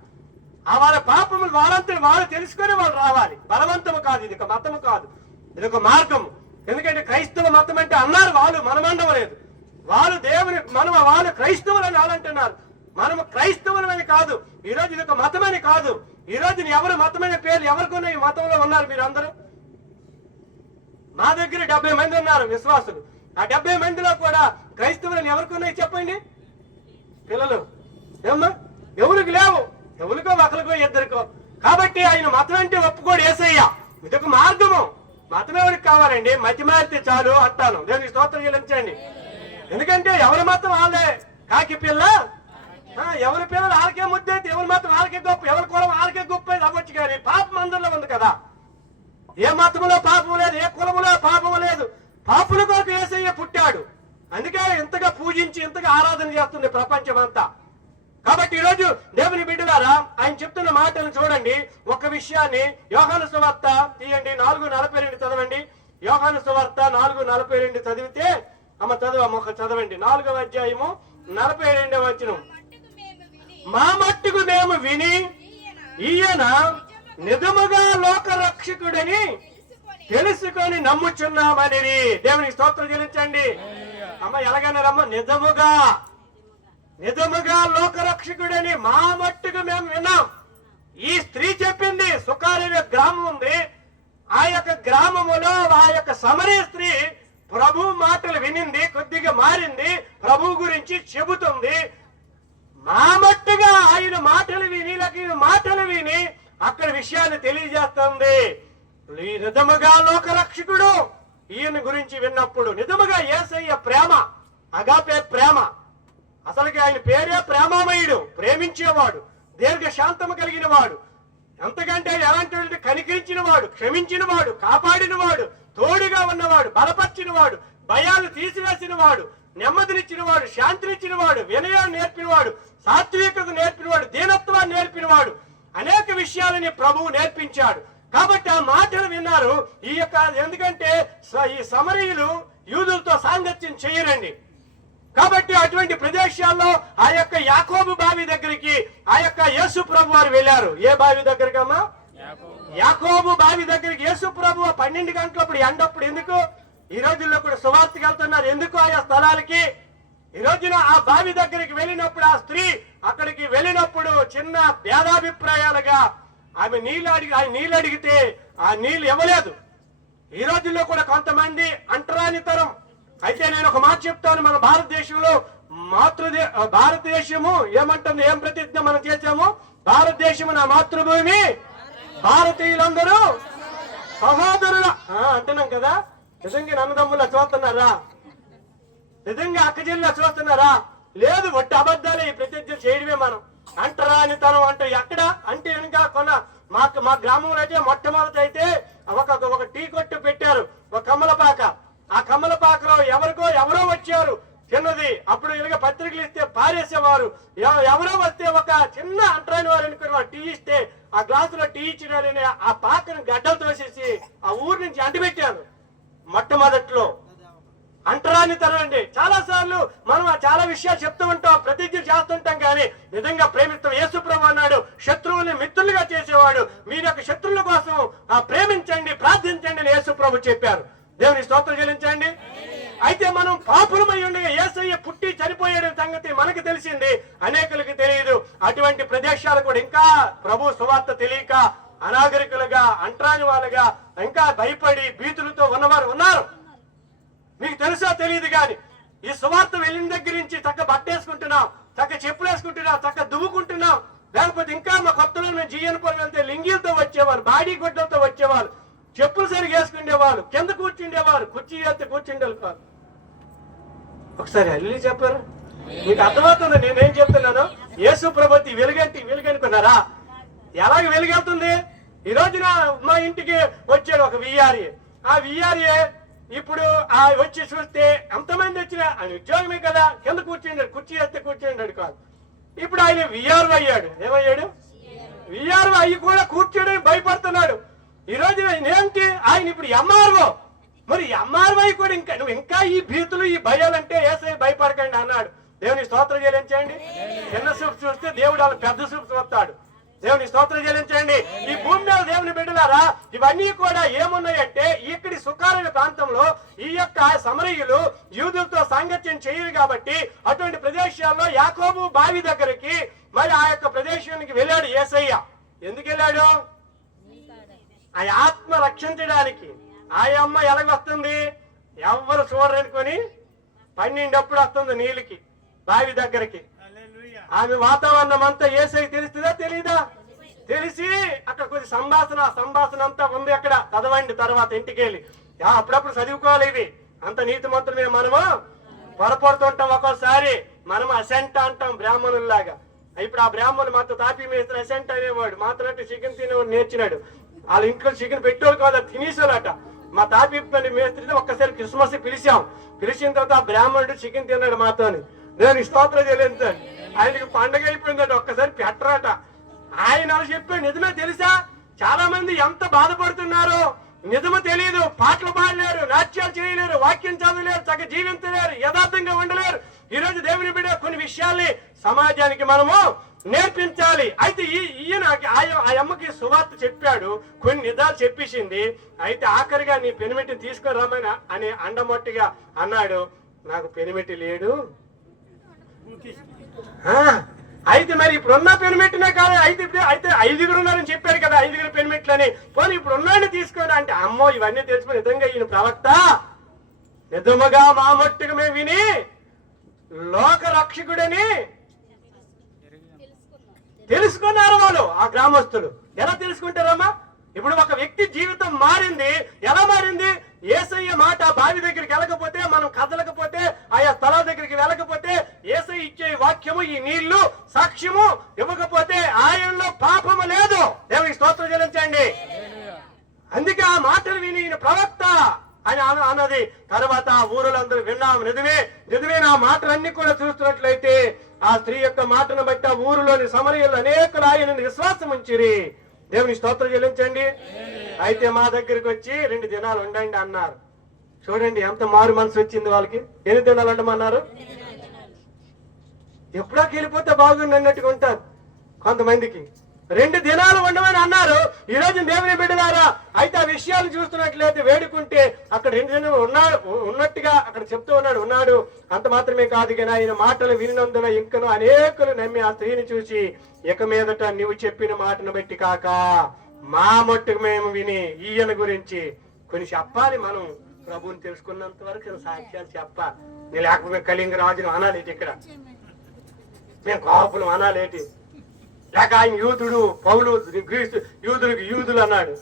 వాళ్ళ పాపములు వాళ్ళంతా వాళ్ళు తెలుసుకొని వాళ్ళు రావాలి. బలవంతము కాదు, ఇది ఒక మతము కాదు, ఇది ఒక మార్గము. ఎందుకంటే క్రైస్తవ మతం అంటే అన్నారు వాళ్ళు, మనమండం లేదు. వాళ్ళు దేవుని వాళ్ళు క్రైస్తవులు అని వాళ్ళు అంటున్నారు. మనము క్రైస్తవులని కాదు. ఈ రోజు ఇది ఒక మతం అని కాదు. ఈ రోజు ఎవరు మతమైన పేర్లు ఎవరికొన్నా ఈ మతంలో ఉన్నారు మీరు అందరూ. మా దగ్గర 70 మంది ఉన్నారు విశ్వాసులు. ఆ 70 మందిలో కూడా క్రైస్తవులని ఎవరికొన్నాయి చెప్పండి పిల్లలు? ఏమ్మా, ఎవరికి లేవు. ఎవరికో ఒకరికో ఇద్దరికో. కాబట్టి ఆయన మతం అంటే ఒప్పుకోడు యేసయ్య. ఇదొక మార్గము. మతం ఎవరికి కావాలండి? మతి మారితే చాలు అంటాను. దేవునికి స్తోత్రం చెల్లించండి. ఎందుకంటే ఎవరి మతం వాళ్ళే. కాకి పిల్ల ఎవరి పిల్లలు ఆలకే ముద్దైతే ఎవరి మతం ఆలకే గొప్ప, ఎవరి కులం ఆలకే గొప్ప అవ్వచ్చు. కానీ పాపం అందరిలో ఉంది కదా. ఏ మతంలో పాపం లేదు, ఏ కులములో పాపం లేదు. పాపుల కొరకు యేసయ్య పుట్టాడు. అందుకే ఇంతగా పూజించి ఇంతగా ఆరాధన చేస్తుంది ప్రపంచం అంతా. కాబట్టి ఈరోజు దేవుని బిడ్డలారా ఆయన చెప్తున్న మాటను చూడండి. ఒక విషయాన్ని యోహాను సువార్త తీయండి, 4:42 చదవండి. యోహాను సువార్త 4:42 చదివితే అమ్మ చదవండి. 4వ అధ్యాయము 42వ వచనం. మా మట్టుకు మేము విని ఈయన నిజముగా లోక రక్షకుడని తెలుసుకొని నమ్ముచున్నామని. దేవునికి స్తోత్రం చెల్లించండి. అమ్మ ఎలాగైనా రమ్మ, నిజముగా లోకరక్షకుడని మా మట్టుకు మేము విన్నాం. ఈ స్త్రీ చెప్పింది. సుకార్య గ్రామం ఉంది. ఆ యొక్క గ్రామములో ఆ యొక్క సమరయ స్త్రీ ప్రభు మాటలు వినింది, కొద్దిగా మారింది, ప్రభు గురించి చెబుతుంది. మా మట్టుగా ఆయన మాటలు విని అక్కడ విషయాన్ని తెలియజేస్తుంది. నిజముగా లోకరక్షకుడు ఈయన గురించి విన్నప్పుడు నిజముగా యేసయ్య ప్రేమ, అగాపే ప్రేమ. అసలుకి ఆయన పేరే ప్రేమామయుడు, ప్రేమించేవాడు, దీర్ఘ శాంతము కలిగిన వాడు. అంతకంటే ఎలాంటి కనికరించిన వాడు, క్షమించిన వాడు, కాపాడిన వాడు, తోడుగా ఉన్నవాడు, బలపరిచిన వాడు, భయాలు తీసివేసిన వాడు, నెమ్మదినిచ్చిన వాడు, శాంతినిచ్చిన వాడు, వినయాన్ని నేర్పినవాడు, సాత్వికత నేర్పినవాడు, దీనత్వాన్ని నేర్పినవాడు. అనేక విషయాలని ప్రభువు నేర్పించాడు. కాబట్టి ఆ మాటలు విన్నారు. ఈ యొక్క ఎందుకంటే ఈ సమరయులు యూదులతో సాంగత్యం చేయరండి. కాబట్టి అటువంటి ప్రదేశాల్లో ఆ యొక్క యాకోబు బావి దగ్గరికి ఆ యొక్క యేసు ప్రభు వారు వెళ్ళారు. ఏ బావి దగ్గరికి అమ్మా? యాకోబు బావి దగ్గరికి యేసు ప్రభు 12 గంటలప్పుడు ఎండప్పుడు ఎందుకు? ఈ రోజుల్లో కూడా సువార్తకి వెళ్తున్నారు. ఎందుకు ఆయా స్థలాలకి? ఈ రోజున ఆ బావి దగ్గరికి వెళ్ళినప్పుడు ఆ స్త్రీ అక్కడికి వెళ్ళినప్పుడు చిన్న భేదాభిప్రాయాలుగా ఆమె నీళ్ళు అడిగితే ఆ నీళ్ళు ఇవ్వలేదు. ఈ రోజుల్లో కూడా కొంతమంది అంటరానితరం. అయితే నేను ఒక మాట చెప్తాను. మన భారతదేశంలో భారతదేశము ఏమంటుంది? ఏం ప్రతిజ్ఞ మనం చేశాము? భారతదేశము నా మాతృభూమి, భారతీయులందరూ సహోదరుల అంటున్నాం కదా. నిజంగా అన్నదమ్ములా చూస్తున్నారా? నిజంగా అక్కచెల్లిలా చూస్తున్నారా? లేదు, వట్టి అబద్ధాలే. ఈ ప్రతిజ్ఞ చేయడమే మనం. అంటరానితనం అంటే ఎక్కడ అంటే వెనుక మా గ్రామంలో అయితే మొట్టమొదటి అయితే ఒక టీ కొట్టు పెట్టారు, ఒక కమ్మలపాక. ఆ కమ్మలపాకలో ఎవరో వచ్చారు చిన్నది. అప్పుడు ఇలాగ పత్రికలు ఇస్తే పారేసేవారు. ఎవరో వస్తే ఒక చిన్న అంటరాని వారు అనుకుని టీ ఇస్తే ఆ గ్లాసులో టీ ఇచ్చినారని ఆ పాకను గడ్డలు తోసేసి ఆ ఊరు నుంచి అంటిపెట్టారు. మొట్టమొదట్లో అంటరానితనం అండి. చాలా సార్లు మనం చాలా విషయాలు చెప్తూ ఉంటాం, ప్రతిజ్ఞ చేస్తుంటాం, కానీ నిజంగా ప్రేమిస్తాం. యేసు ప్రభు అన్నాడు, శత్రువుల్ని మిత్రులుగా చేసేవాడు. మీరు యొక్క శత్రువుల కోసం ప్రేమించండి, ప్రార్థించండి అని యేసు ప్రభు చెప్పారు. దేవుని స్తోత్రం చెల్లించండి. అయితే మనం పాపులమై ఉండగా యేసయ్య పుట్టి చనిపోయాడనే సంగతి మనకు తెలిసింది, అనేకులకు తెలియదు. అటువంటి ప్రదేశాలు కూడా ఇంకా ప్రభు సువార్త తెలియక అనాగరికులుగా, అంటరాని వాళ్ళుగా, ఇంకా భయపడి భీతులతో ఉన్నవారు ఉన్నారు. మీకు తెలుసా తెలియదు కానీ ఈ సువార్త వెళ్ళిన దగ్గర నుంచి చక్క బట్టేసుకుంటున్నాం, చక్క చెప్పులు వేసుకుంటున్నాం, చక్క దువ్వుకుంటున్నాం. లేకపోతే ఇంకా మా కొత్తలో మేము జీఎన్పురం వెళ్తే లింగిలతో వచ్చేవాళ్ళు, బాడీ గుడ్డలతో వచ్చేవాళ్ళు, చెప్పులు సరిగా వేసుకునేవాళ్ళు, కింద కూర్చుండేవారు, కుర్చీ వేస్తే కూర్చుండేవాళ్ళు కాదు. ఒకసారి అల్లి చెప్పారు. మీకు అర్థమవుతుంది నేనేం చెప్తున్నాను? యేసు ప్రభుత్వ వెలుగనుకున్నారా? ఎలాగ వెలుగెళ్తుంది? ఈ రోజున మా ఇంటికి వచ్చాడు ఒక విఆర్ఏ. ఆ విఆర్ఏ ఇప్పుడు వచ్చి చూస్తే ఎంతమంది వచ్చినా ఆయన ఉద్యోగమే కదా, కింద కూర్చుంటాడు, కుర్చీ వేస్తే కూర్చుంటాడు కాదు. ఇప్పుడు ఆయన విఆర్ఓ అయ్యాడు. ఏమయ్యాడు? విఆర్ఓ అయ్యి కూడా కూర్చోడని భయపడుతున్నాడు. ఈ రోజు ఏంటి ఆయన ఇప్పుడు ఎంఆర్ఓ. మరి ఎంఆర్ఓ కూడా నువ్వు ఇంకా ఈ భీతులు ఈ భయాలంటే ఏసై భయపడకండి అన్నాడు. దేవుని స్తోత్రం చెల్లించండి. చిన్న చూపు చూస్తే దేవుడు వాళ్ళ పెద్ద చూపు చూస్తాడు. దేవుని స్తోత్రం చెల్లించండి. ఈ భూమి మీద దేవుని బిడ్డలారా ఇవన్నీ కూడా ఏమున్నాయంటే ఇక్కడి సుకారణ ప్రాంతంలో ఈ యొక్క సమరయులు యూదులతో సాంగత్యం చేయరు కాబట్టి అటువంటి ప్రదేశాల్లో యాకోబు బావి దగ్గరికి మరి ఆ యొక్క ప్రదేశానికి వెళ్ళాడు యేసయ్య. ఎందుకు వెళ్ళాడు? ఆ ఆత్మ రక్షించడానికి. ఆ అమ్మ ఎలాగొస్తుంది? ఎవరు చూడరనుకొని 12 వస్తుంది నీళ్ళకి బావి దగ్గరికి. ఆమె వాతావరణం అంతా యేసయ్య తెలుస్తుందా తెలీదా? తెలిసి అక్కడ కొద్ది సంభాషణ అంతా ఉంది. అక్కడ చదవండి తర్వాత ఇంటికి వెళ్ళి. అప్పుడప్పుడు చదువుకోవాలి. ఇది అంత నీతి మంత్రమే. మనము పొరపడుతుంటాం. ఒక్కోసారి మనం అసెంట్ అంటాం బ్రాహ్మణుల్లాగా. ఇప్పుడు ఆ బ్రాహ్మణులు మాత్రం తాపీ మేస్త్రి అసెంట్ అనేవాడు. మాత్రం చికెన్ తినేవాడు నేర్చినాడు. వాళ్ళ ఇంట్లో చికెన్ పెట్టేవాళ్ళు కాదు, తినేసేవాళ్ళట. మా తాపీ మేస్త్రితో ఒక్కసారి క్రిస్మస్ పిలిచిన తర్వాత ఆ బ్రాహ్మణుడు చికెన్ తిన్నాడు మాతో. నేను స్తోత్రం చెల్లించాను. ఆయనకి పండగ అయిపోయిందట. ఒక్కసారి పెట్టరాట. ఆయన చెప్పాడు. నిజమే తెలుసా? చాలా మంది ఎంత బాధపడుతున్నారో నిజమో తెలియదు. పాటలు పాడలేరు, నాట్యాలు చేయలేరు, వాక్యం చదవలేరు, చక్కగా జీవించలేరు, యథార్థంగా ఉండలేరు. ఈ రోజు దేవుని బిడ్డ కొన్ని విషయాల్ని సమాజానికి మనము నేర్పించాలి. అయితే ఈయన ఆ అమ్మకి సువార్త చెప్పాడు, కొన్ని నిజాలు చెప్పేసింది. అయితే ఆఖరిగా నీ పెనిమిటిని తీసుకొని రమ్మని అని అండమొట్టిగా అన్నాడు. నాకు పెనిమిటి లేడు. అయితే మరి ఇప్పుడున్న పెనిమిటినే కాదు. అయితే 5 ఉన్నారని చెప్పారు కదా, 5 పెనిమిట్లని. పోనీ ఇప్పుడు ఉన్నాడు తీసుకోండి అంటే అమ్మో ఇవన్నీ తెలుసుకుని నిజంగా ఈయన ప్రవక్త నిజముగా మా మట్టుకు మేము విని లోక రక్షకుడని తెలుసుకున్నారు వాళ్ళు. ఆ గ్రామస్తులు ఎలా తెలుసుకుంటారమ్మా? ఇప్పుడు ఒక వ్యక్తి జీవితం మారింది. ఎలా మారింది? యేసయ్య మాట బావి దగ్గరికి వెళ్ళకపోతే, మనం కదలకపోతే, ఆయా స్థలాల దగ్గరికి వెళ్ళకపోతే, యేసయ్య ఇచ్చే వాక్యము ఈ నీళ్లు సాక్ష్యము ఇవ్వకపోతే ఆయనలో పాపము లేదు. దేవునికి స్తోత్రం చెల్లించండి. అందుకే ఆ మాటలు విని ఈయన ప్రవక్త అని అన్నది. తర్వాత ఆ ఊరులందరూ విన్నాము. నిజమే నా మాటలన్నీ కూడా చూస్తున్నట్లయితే ఆ స్త్రీ యొక్క మాటను బట్టి ఆ ఊరిలోని సమరయులు అనేకులు ఆయనని విశ్వాసం ఉంచిరి. దేవుని స్తోత్రం చెల్లించండి. అయితే మా దగ్గరికి వచ్చి 2 దినాలు ఉండండి అన్నారు. చూడండి ఎంత మారు మనసు వచ్చింది వాళ్ళకి. ఎన్ని దినాలు ఉండమన్నారు? ఎప్పుడాకి వెళ్ళిపోతే బాగుంది అన్నట్టుగా ఉంటారు కొంతమందికి. 2 దినాలు ఉండమని అన్నారు. ఈ రోజు దేవుని బిడ్డలారా అయితే ఆ విషయాలు చూస్తున్నట్లయితే వేడుకుంటే అక్కడ 2 దినాలు ఉన్నట్టుగా అక్కడ చెప్తూ ఉన్నాడు. అంత మాత్రమే కాదు కానీ ఆయన మాటలు వినినందున ఇంకను అనేకులు నమ్మి ఆ స్త్రీని చూసి ఇక మీదట నువ్వు చెప్పిన మాటను బట్టి కాక మా మట్టుకు మేము విని ఈయన గురించి కొన్ని చెప్పాలి. మనం ప్రభువుని తెలుసుకున్నంత వరకు సాక్ష్యాలు చెప్పాలి. నేను లేకపోతే కళింగ రాజును అనాలేటి, ఇక్కడ మేము కాపులు అనాలేటి, లేక ఆయన యూదుడు పౌలు గ్రీస్తు యూదులకు యూదులు అన్నాడు.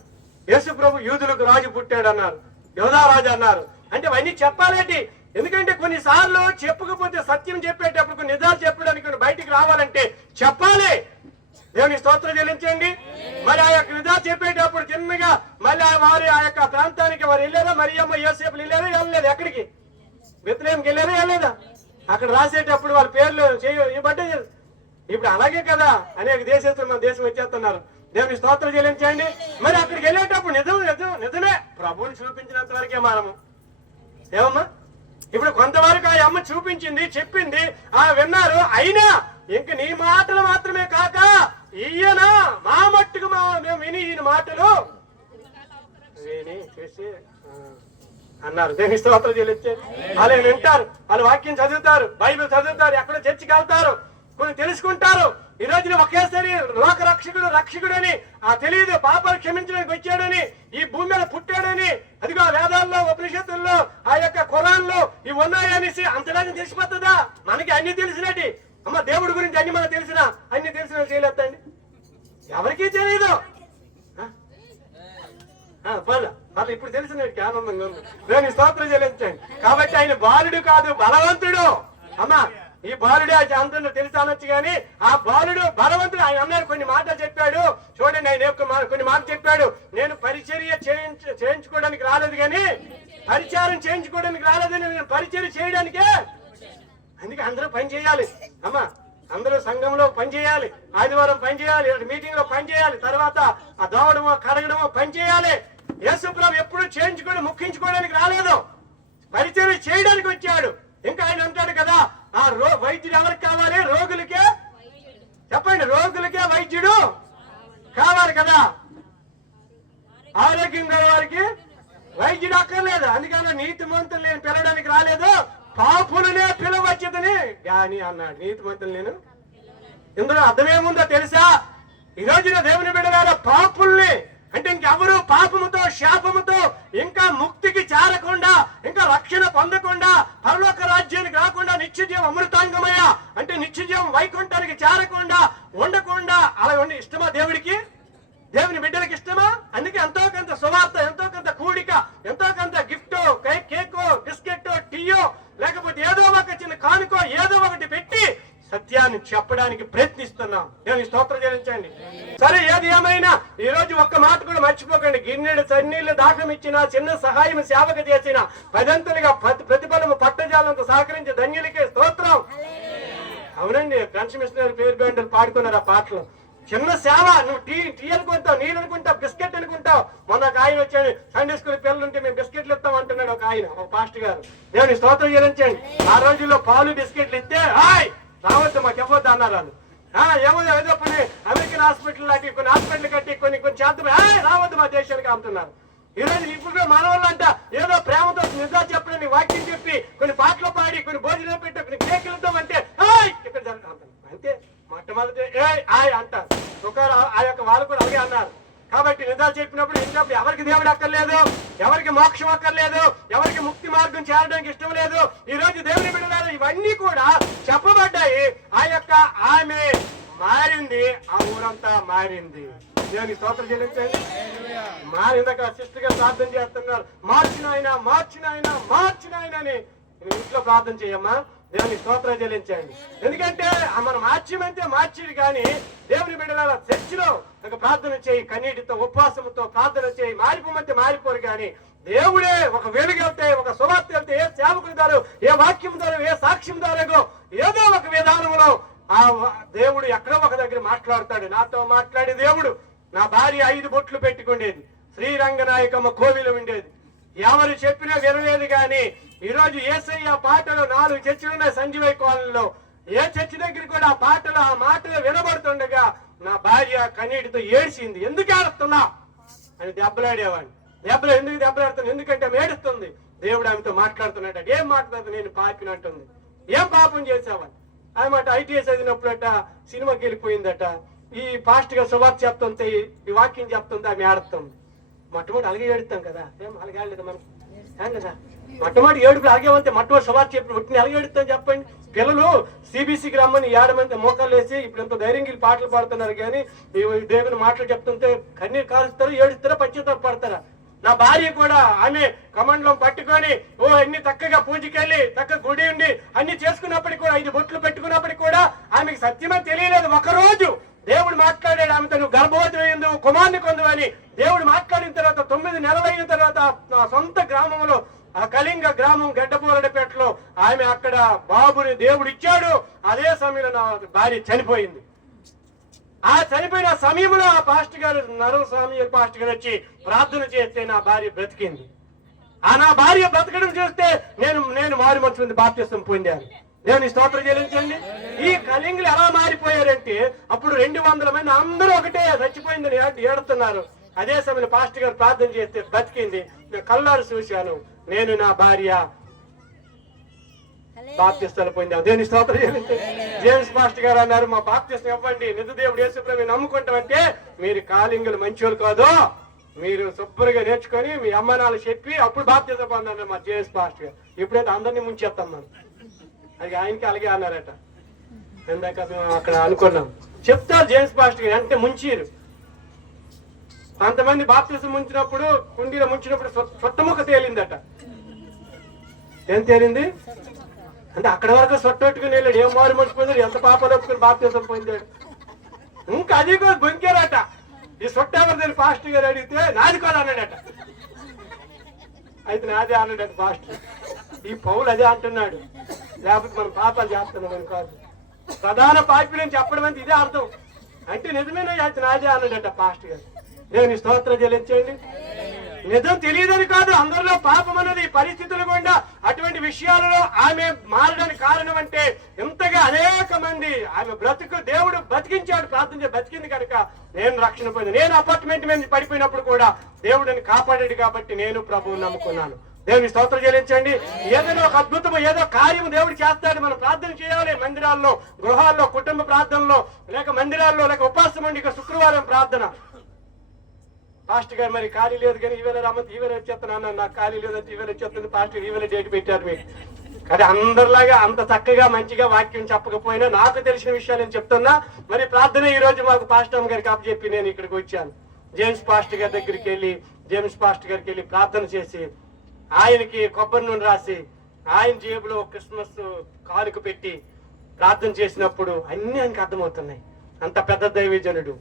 యేసు ప్రభు యూదులకు రాజు పుట్టాడు అన్నారు, యోధా రాజు అన్నారు. అంటే అవన్నీ చెప్పాలేటి. ఎందుకంటే కొన్నిసార్లు చెప్పకపోతే సత్యం చెప్పేటప్పుడు కొన్ని నిజాలు చెప్పడానికి బయటికి రావాలంటే చెప్పాలి. దేవుని స్తోత్రం చెల్లించండి. మరి ఆ యొక్క నిజాలు చెప్పేటప్పుడు చిన్నగా మళ్ళీ వారి ఆ యొక్క ప్రాంతానికి వారు వెళ్ళారా? మరియమ్మ యోసేపులు వెళ్ళారా? వెళ్ళలేదు. ఎక్కడికి? బెత్లెహేంకి వెళ్ళారా? వెళ్ళలేదా? అక్కడ రాసేటప్పుడు వాళ్ళ పేర్లు ఇవ్వబడ్డాయి. ఇప్పుడు అలాగే కదా అనేక దేశస్తులు మన దేశం వచ్చేస్తున్నారు. దేవుని స్తోత్రం చెల్లించండి. మరి అక్కడికి వెళ్ళేటప్పుడు నిజమే ప్రభువుని చూపించినంత వరకే మనము. ఏమమ్మా? ఇప్పుడు కొంతవరకు ఆ అమ్మ చూపించింది, చెప్పింది, విన్నారు. అయినా ఇంక నీ మాటలు మాత్రమే కాక ఈయన మా మట్టుకు మేము విని ఈయన మాటలు విని చేసి అన్నారు. దేవుని స్తోత్రం చెల్లించండి. వాళ్ళు వింటారు, వాళ్ళు వాక్యం చదువుతారు, బైబిల్ చదువుతారు, ఎక్కడ చర్చికి వెళ్తారు, కొన్ని తెలుసుకుంటారు. ఈ రోజున ఒకేసారి లోక రక్షకుడు అని తెలియదు. పాపాలు క్షమించడానికి వచ్చాడని, ఈ భూమి మీద పుట్టాడని, అదిగో వేదాల్లో ఉపనిషత్తుల్లో ఆ యొక్క ఖురాన్లో ఇవి ఉన్నాయనేసి అంతలాగా తెలిసిపోతుందా? మనకి అన్ని తెలిసినట్టు అమ్మ దేవుడి గురించి అన్ని మనకు తెలిసినా అన్ని తెలిసిన చేయలేదండి. ఎవరికీ తెలియదు. పర్లేదు ఇప్పుడు తెలిసినట్టు ఆనందంగా ఉంది. నేను స్తోత్రం చెల్లించండి. కాబట్టి ఆయన బాలుడు కాదు, బలవంతుడు. అమ్మా ఈ బాలుడే అందరూ తెలుసు అనొచ్చు కానీ ఆ బాలుడు బలవంతుడు. ఆయన అన్నారు కొన్ని మాటలు చెప్పాడు చూడండి. ఆయన కొన్ని మాటలు చెప్పాడు. నేను పరిచర్య చేయించుకోవడానికి రాలేదు కానీ పరిచారం చేయించుకోవడానికి రాలేదని, నేను పరిచర్య చేయడానికే. అందుకే అందరూ పని చేయాలి అమ్మా. అందరూ సంఘంలో పని చేయాలి, ఆదివారం పని చేయాలి, మీటింగ్ లో పని చేయాలి, తర్వాత ఆ దోవడమో కడగడమో పని చేయాలి. యేసుప్రభు ఎప్పుడు చేయించుకోవడం ముఖ్యించుకోవడానికి రాలేదు, పరిచర్య చేయడానికి వచ్చాడు. ఇంకా ఆయన అంటాడు కదా, ఆ వైద్యుడు ఎవరికి కావాలి? రోగులకే. చెప్పండి, రోగులకే వైద్యుడు కావాలి కదా. ఆరోగ్యం గల వారికి వైద్యుడు అక్కర్లేదు. అందుకని నీతిమంతులు నేను పిలవడానికి రాలేదు, పాపులనే పిలవచ్చదని గాని అన్నాడు. నీతిమంతులు నేను. ఇందులో అర్థమేముందో తెలుసా? ఈ రోజున దేవుని బిడ్డలారా, పాపుల్ని అంటే ఇంకెవరు పాపముతో శాపముతో ఇంకా ముక్తికి చేరకుండా, ఇంకా రక్షణ పొందకుండా, పరలోక రాజ్యానికి రాకుండా, నిత్యజీవం అమృతాంగమయ అంటే నిత్యజీవం వైకుంఠానికి చేరకుండా ఉండకుండా అలా ఉండి ఇష్టమా దేవుడికి? దేవుని బిడ్డలకి ఇష్టమా? అందుకే ఎంతో కొంత సువార్త, ఎంతో కొంత కూడిక, ఎంతో కొంత గిఫ్ట్, కేకో, బిస్కెట్, టీయో, లేకపోతే ఏదో ఒక చిన్న కానుకో ఏదో ఒకటి పెట్టి సత్యాన్ని చెప్పడానికి ప్రయత్నిస్తున్నాం. దేవుని స్తోత్రం చెల్లించండి. సరే, ఏది ఏమైనా ఈ రోజు ఒక్క మాట కూడా మర్చిపోకండి. గిన్నెడు చన్నీళ్లు దాఖం ఇచ్చిన, చిన్న సహాయం సేవక చేసిన, పదంతులుగా ప్రతిఫలము పట్టజాలంతో సహకరించి ధన్యులకే స్తోత్రం. అవునండి, ఫ్రెండ్స్ మిషనరీ పేరు బ్యాండర్ పాడుకున్నారు ఆ పాటలు. చిన్న సేవ. నువ్వు టీ అనుకుంటావు, నీళ్ళు అనుకుంటావు, బిస్కెట్ అనుకుంటావు. మొన్న ఒక ఆయన వచ్చాడు, సండే స్కూల్ పిల్లలు ఉంటే మేము బిస్కెట్లు ఇస్తాం అంటున్నాడు ఒక ఆయన, ఒక పాస్టర్ గారు. దేవుని స్తోత్రం చెల్లించండి. ఆ రోజుల్లో పాలు బిస్కెట్లు ఇస్తే రావద్దు మాకు ఇవ్వద్దు అన్నారు వాళ్ళు. ఏమో ఏదో పని అమెరికన్ హాస్పిటల్ లాంటి కొన్ని హాస్పిటల్ కట్టి కొన్ని చేద్దాం, రావద్దు మా దేశానికి అంటున్నారు. ఈ రోజు ఇప్పుడు మన వాళ్ళంట ఏదో ప్రేమతో నిజా చెప్పని వాక్యం చెప్పి కొన్ని పాటలు పాడి కొన్ని భోజనం పెట్టి కొన్ని కేకులు ఇద్దాం అంటే ఇక్కడ జరుగుతుంది అంతే. మొట్టమొదటి అంటారు. ఒకరు ఆ యొక్క వాళ్ళు కూడా అలాగే అన్నారు. కాబట్టి నిజాలు చెప్పినప్పుడు ఎవరికి దేవుడు అక్కర్లేదు, ఎవరికి మోక్షం అక్కర్లేదు, ఎవరికి ముక్తి మార్గం చేరడానికి ఇష్టం లేదు. ఈ రోజు దేవుని బిడ్డలారా, ఇవన్నీ కూడా చెప్పబడ్డాయి. ఆ యొక్క ఆమె మారింది, ఆ ఊరంతా మారింది. దేవుని స్తోత్రం చెల్లించండి. మారిందాక సిస్టర్ గా ప్రార్థన చేస్తున్నారు, మార్చినాయన మార్చినాయన మార్చినాయన అని. ఇంట్లో ప్రార్థన చేయమ్మా. దేవుని స్తోత్రం చెల్లించండి. ఎందుకంటే మన మార్చిమంతే మార్చిది కానీ దేవుని బిడ్డల చర్చిలో ఒక ప్రార్థన చేయి, కన్నీటితో ఉపవాసంతో ప్రార్థన చేయి, మారిపోమంటే మారిపోరు. కానీ దేవుడే ఒక వెలుగు వెళ్తే, ఒక సువార్త వెళ్తే, ఏ సేవకుల ద్వారా, ఏ వాక్యం ద్వారా, ఏ సాక్ష్యం ద్వారా ఏదో ఒక విధానంలో ఆ దేవుడు ఎక్కడో ఒక దగ్గర మాట్లాడతాడు. నాతో మాట్లాడే దేవుడు. నా భార్య 5 బొట్లు పెట్టుకునేది, శ్రీరంగనాయకమ్మ కోవిలు ఉండేది. ఎవరు చెప్పినా వినలేదు. కానీ ఈ రోజు యేసయ్య పాటలు 4 చర్చిలు ఉన్నాయి సంజీవయ్య కాలనీలో. ఏ చర్చి దగ్గర కూడా ఆ మాటలు వినబడుతుండగా నా భార్య కన్నీటితో ఏడ్చింది. ఎందుకు ఏడుస్తున్నా అని దెబ్బలాడేవాడిని. ఎందుకు దెబ్బలాడుతున్నా? ఎందుకంటే ఏడుస్తుంది. దేవుడు ఆమెతో మాట్లాడుతున్నాడు. ఏం మాట్లాడుతుంది? నేను పాపినంటుంది. ఏం పాపం చేసావని ఆమె ఐటీఎస్ చదివినప్పుడట సినిమాకి వెళ్ళిపోయిందట. ఈ పాస్ట్ గా సువార్త చెప్తుంది, ఈ వాక్యం చెప్తుంది, ఆమె ఏడుతుంది. మొట్టమొదటి అలాగే ఏడుతాం కదా, ఏం అలాగే ఆడలేదు మనం కదా. మొట్టమొదటి ఏడుపులు అలాగేమంటే మొట్టమొదటి సువార్త చెప్పిన ఒట్టిని అలాగే ఏడుతాం చెప్పండి. పిల్లలు సిబిసికి రమ్మని 7 మంది మోకాలు వేసి ఇప్పుడు ఎంత ధైర్యంగా పాటలు పాడుతున్నారు. కానీ దేవుని మాటలు చెప్తుంటే కన్నీరు కారుస్తారు, ఏడుస్తారా, పశ్చాత్తాప పడతారా? నా భార్య కూడా ఆమె కమండలం పట్టుకొని అన్ని చక్కగా పూజకెళ్ళి చక్కగా గుడి ఉండి అన్ని చేసుకున్నప్పటికీ కూడా 5 బొట్లు పెట్టుకున్నప్పటికీ కూడా ఆమెకు సత్యమే తెలియలేదు. ఒకరోజు దేవుడు మాట్లాడాడు ఆమెతో, నువ్వు గర్భవతి అయ్యింది, కుమార్ని కొందువని. దేవుడు మాట్లాడిన తర్వాత 9 నెలలు అయిన తర్వాత నా సొంత గ్రామంలో, ఆ కళింగ గ్రామం గడ్డపోరడపేటలో ఆమె అక్కడ బాబుని దేవుడు ఇచ్చాడు. అదే సమయంలో నా భార్య చనిపోయింది. ఆ చనిపోయిన సమయంలో ఆ పాస్టర్ గారు, నరస్వామి పాస్టర్ గారు వచ్చి ప్రార్థన చేస్తే నా భార్య బ్రతికింది. నా భార్య బ్రతకడం చూస్తే నేను మారు మనసు బాప్తిస్తం పొందాను. దేవుని స్తోత్రం చెల్లించండి. ఈ కళింగులు ఎలా మారిపోయారంటే అప్పుడు 200 మంది అందరూ ఒకటే చచ్చిపోయిందని ఏడుతున్నారు. అదే సమయంలో పాస్టర్ గారు ప్రార్థన చేస్తే బ్రతికింది. నేను కళ్ళారు చూశాను. నేను నా భార్య బాప్తిస్తాలు పొందాం. దేవుని స్తోత్రం చెల్లించండి. జేమ్స్ పాస్టర్ గారు అన్నారు, మా బాప్తిస్తం ఇవ్వండి, నిజ దేవుడు యేసుప్రభువుని నమ్ముకుంటామంటే మీరు కాలింగులు మంచోళ్ళు కాదు, మీరు శుభ్రంగా నేర్చుకొని మీ అమ్మానాలు చెప్పి అప్పుడు బాప్తిస్తం పొందారు మా జేమ్స్ పాస్టర్ గారు. ఇప్పుడైతే అందరినీ ముంచేస్తాం మనం. అది ఆయనకి అలాగే అన్నారట. ఇందాక మేము అక్కడ అనుకున్నాం. చెప్తారు జేమ్స్ పాస్టర్ గారు అంటే ముంచీరు. కొంతమంది బాప్తిస్తం ముంచినప్పుడు, కుండీలో ముంచినప్పుడు సొట్టముక్క తేలిందట. ఏం తేలింది? అంటే అక్కడి వరకు సొట్టొట్టుకుని వెళ్ళాడు. ఏం మారు మర్చిపోయాడు, ఎంత పాపాలు ఒప్పుకుని బాప్తీసం పొందాడు. ఇంకా అది కూడా బొంకారట. ఈ సొట్ట ఎవరిదని పాస్టర్ గారు అడిగితే నాది కూడా అన్నాడట. అయితే నాదే అన్నాడట పాస్టర్. ఈ పౌలు అదే అంటున్నాడు, లేకపోతే మనం పాపాలు చేస్తున్నామని కాదు. ప్రధాన పాపిని చెప్పడం అంటే ఇదే అర్థం. అంటే నిజమేనా, అయితే నాదే అన్నాడట పాస్టర్ గారు. నేను స్తోత్రం చెల్లించండి. నిజం తెలియదని కాదు, అందరిలో పాపం అన్నది పరిస్థితులు గుండా అటువంటి విషయాలలో ఆమె మారడానికి కారణం అంటే ఇంతగా అనేక మంది ఆమె బ్రతుకు దేవుడు బతికించాడు, ప్రార్థన బతికింది కనుక నేను రక్షణ పొంది. నేను అపార్ట్మెంట్ మీద పడిపోయినప్పుడు కూడా దేవుడిని కాపాడాడు కాబట్టి నేను ప్రభువుని నమ్ముకున్నాను. దేవుని స్తోత్రం చెల్లించండి. ఏదైనా ఒక అద్భుతం, ఏదో కార్యం దేవుడు చేస్తాడు. మనం ప్రార్థన చేయాలి. మందిరాల్లో, గృహాల్లో, కుటుంబ ప్రార్థనలో, లేక మందిరాల్లో, లేక ఉపవాసం ఉండి శుక్రవారం ప్రార్థన. పాస్టర్ గారు మరి ఖాళీ లేదు కానీ ఈవేళ రమ్మంది, ఈవేళ వచ్చేస్తున్నాను, నాకు ఖాళీ లేదంటే ఈవేళ వచ్చేస్తుంది పాస్టర్, ఈవేళ డేట్ పెట్టారు మీకు. కానీ అందరిలాగా అంత చక్కగా మంచిగా వాక్యం చెప్పకపోయినా నాకు తెలిసిన విషయాలు నేను చెప్తున్నా. మరి ప్రార్థన ఈ రోజు మాకు పాస్టర్ గారికి అప్పచెప్పి నేను ఇక్కడికి వచ్చాను. జేమ్స్ పాస్టర్ గారి దగ్గరికి వెళ్ళి, జేమ్స్ పాస్టర్ గారికి వెళ్ళి ప్రార్థన చేసి, ఆయనకి కొబ్బరి నూనె రాసి, ఆయన జేబులో క్రిస్మస్ కానుక పెట్టి ప్రార్థన చేసినప్పుడు అన్ని ఆయనకు అర్థమవుతున్నాయి. అంత పెద్ద దైవజనుడు.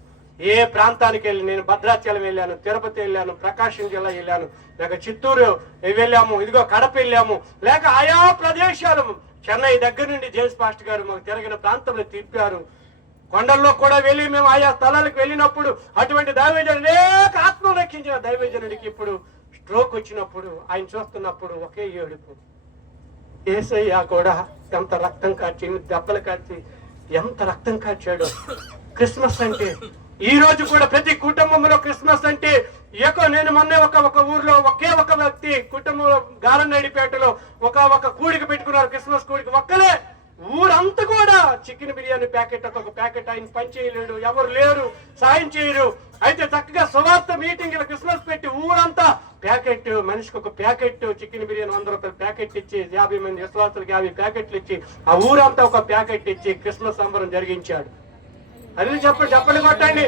ఏ ప్రాంతానికి వెళ్ళి, నేను భద్రాచలం వెళ్ళాను, తిరుపతి వెళ్ళాను, ప్రకాశం జిల్లా వెళ్ళాను, లేక చిత్తూరు వెళ్ళాము, ఇదిగో కడప వెళ్ళాము, లేక ఆయా ప్రదేశాలు చెన్నై దగ్గర నుండి జేమ్స్ పాస్టర్ గారు మాకు తిరిగిన ప్రాంతంలో తిప్పారు. కొండల్లో కూడా వెళ్ళి మేము ఆయా స్థలాలకు వెళ్ళినప్పుడు అటువంటి దైవజనుడు, అనేక ఆత్మలు రక్షించిన దైవజనుడికి ఇప్పుడు స్ట్రోక్ వచ్చినప్పుడు ఆయన చూస్తున్నప్పుడు ఒకే ఏడుపు. యేసయ్య కూడా ఎంత రక్తం కాచి, దెబ్బలు కాచి ఎంత రక్తం కాచాడు. క్రిస్మస్ అంటే ఈ రోజు కూడా ప్రతి కుటుంబంలో క్రిస్మస్ అంటే నేను మొన్నే ఒక ఊర్లో ఒకే ఒక వ్యక్తి కుటుంబంలో గారన్నడిపేటలో ఒక కూడిక పెట్టుకున్నారు, క్రిస్మస్ కూడిక. ఒక్కలే ఊరంతా కూడా చికెన్ బిర్యానీ ప్యాకెట్, ఒక ప్యాకెట్ ఆయన పని చేయలేడు, ఎవరు లేరు, సాయం చేయరు. అయితే చక్కగా సువార్త మీటింగ్ క్రిస్మస్ పెట్టి ఊరంతా ప్యాకెట్, మనిషికి ఒక ప్యాకెట్ చికెన్ బిర్యానీ 100 రూపాయల ప్యాకెట్ ఇచ్చి, 50 మంది విశ్వాసులకు 50 ప్యాకెట్లు ఇచ్చి, ఆ ఊరంతా ఒక ప్యాకెట్ ఇచ్చి క్రిస్మస్ సంబరం జరిగించాడు. అది చెప్పండి కొట్టండి.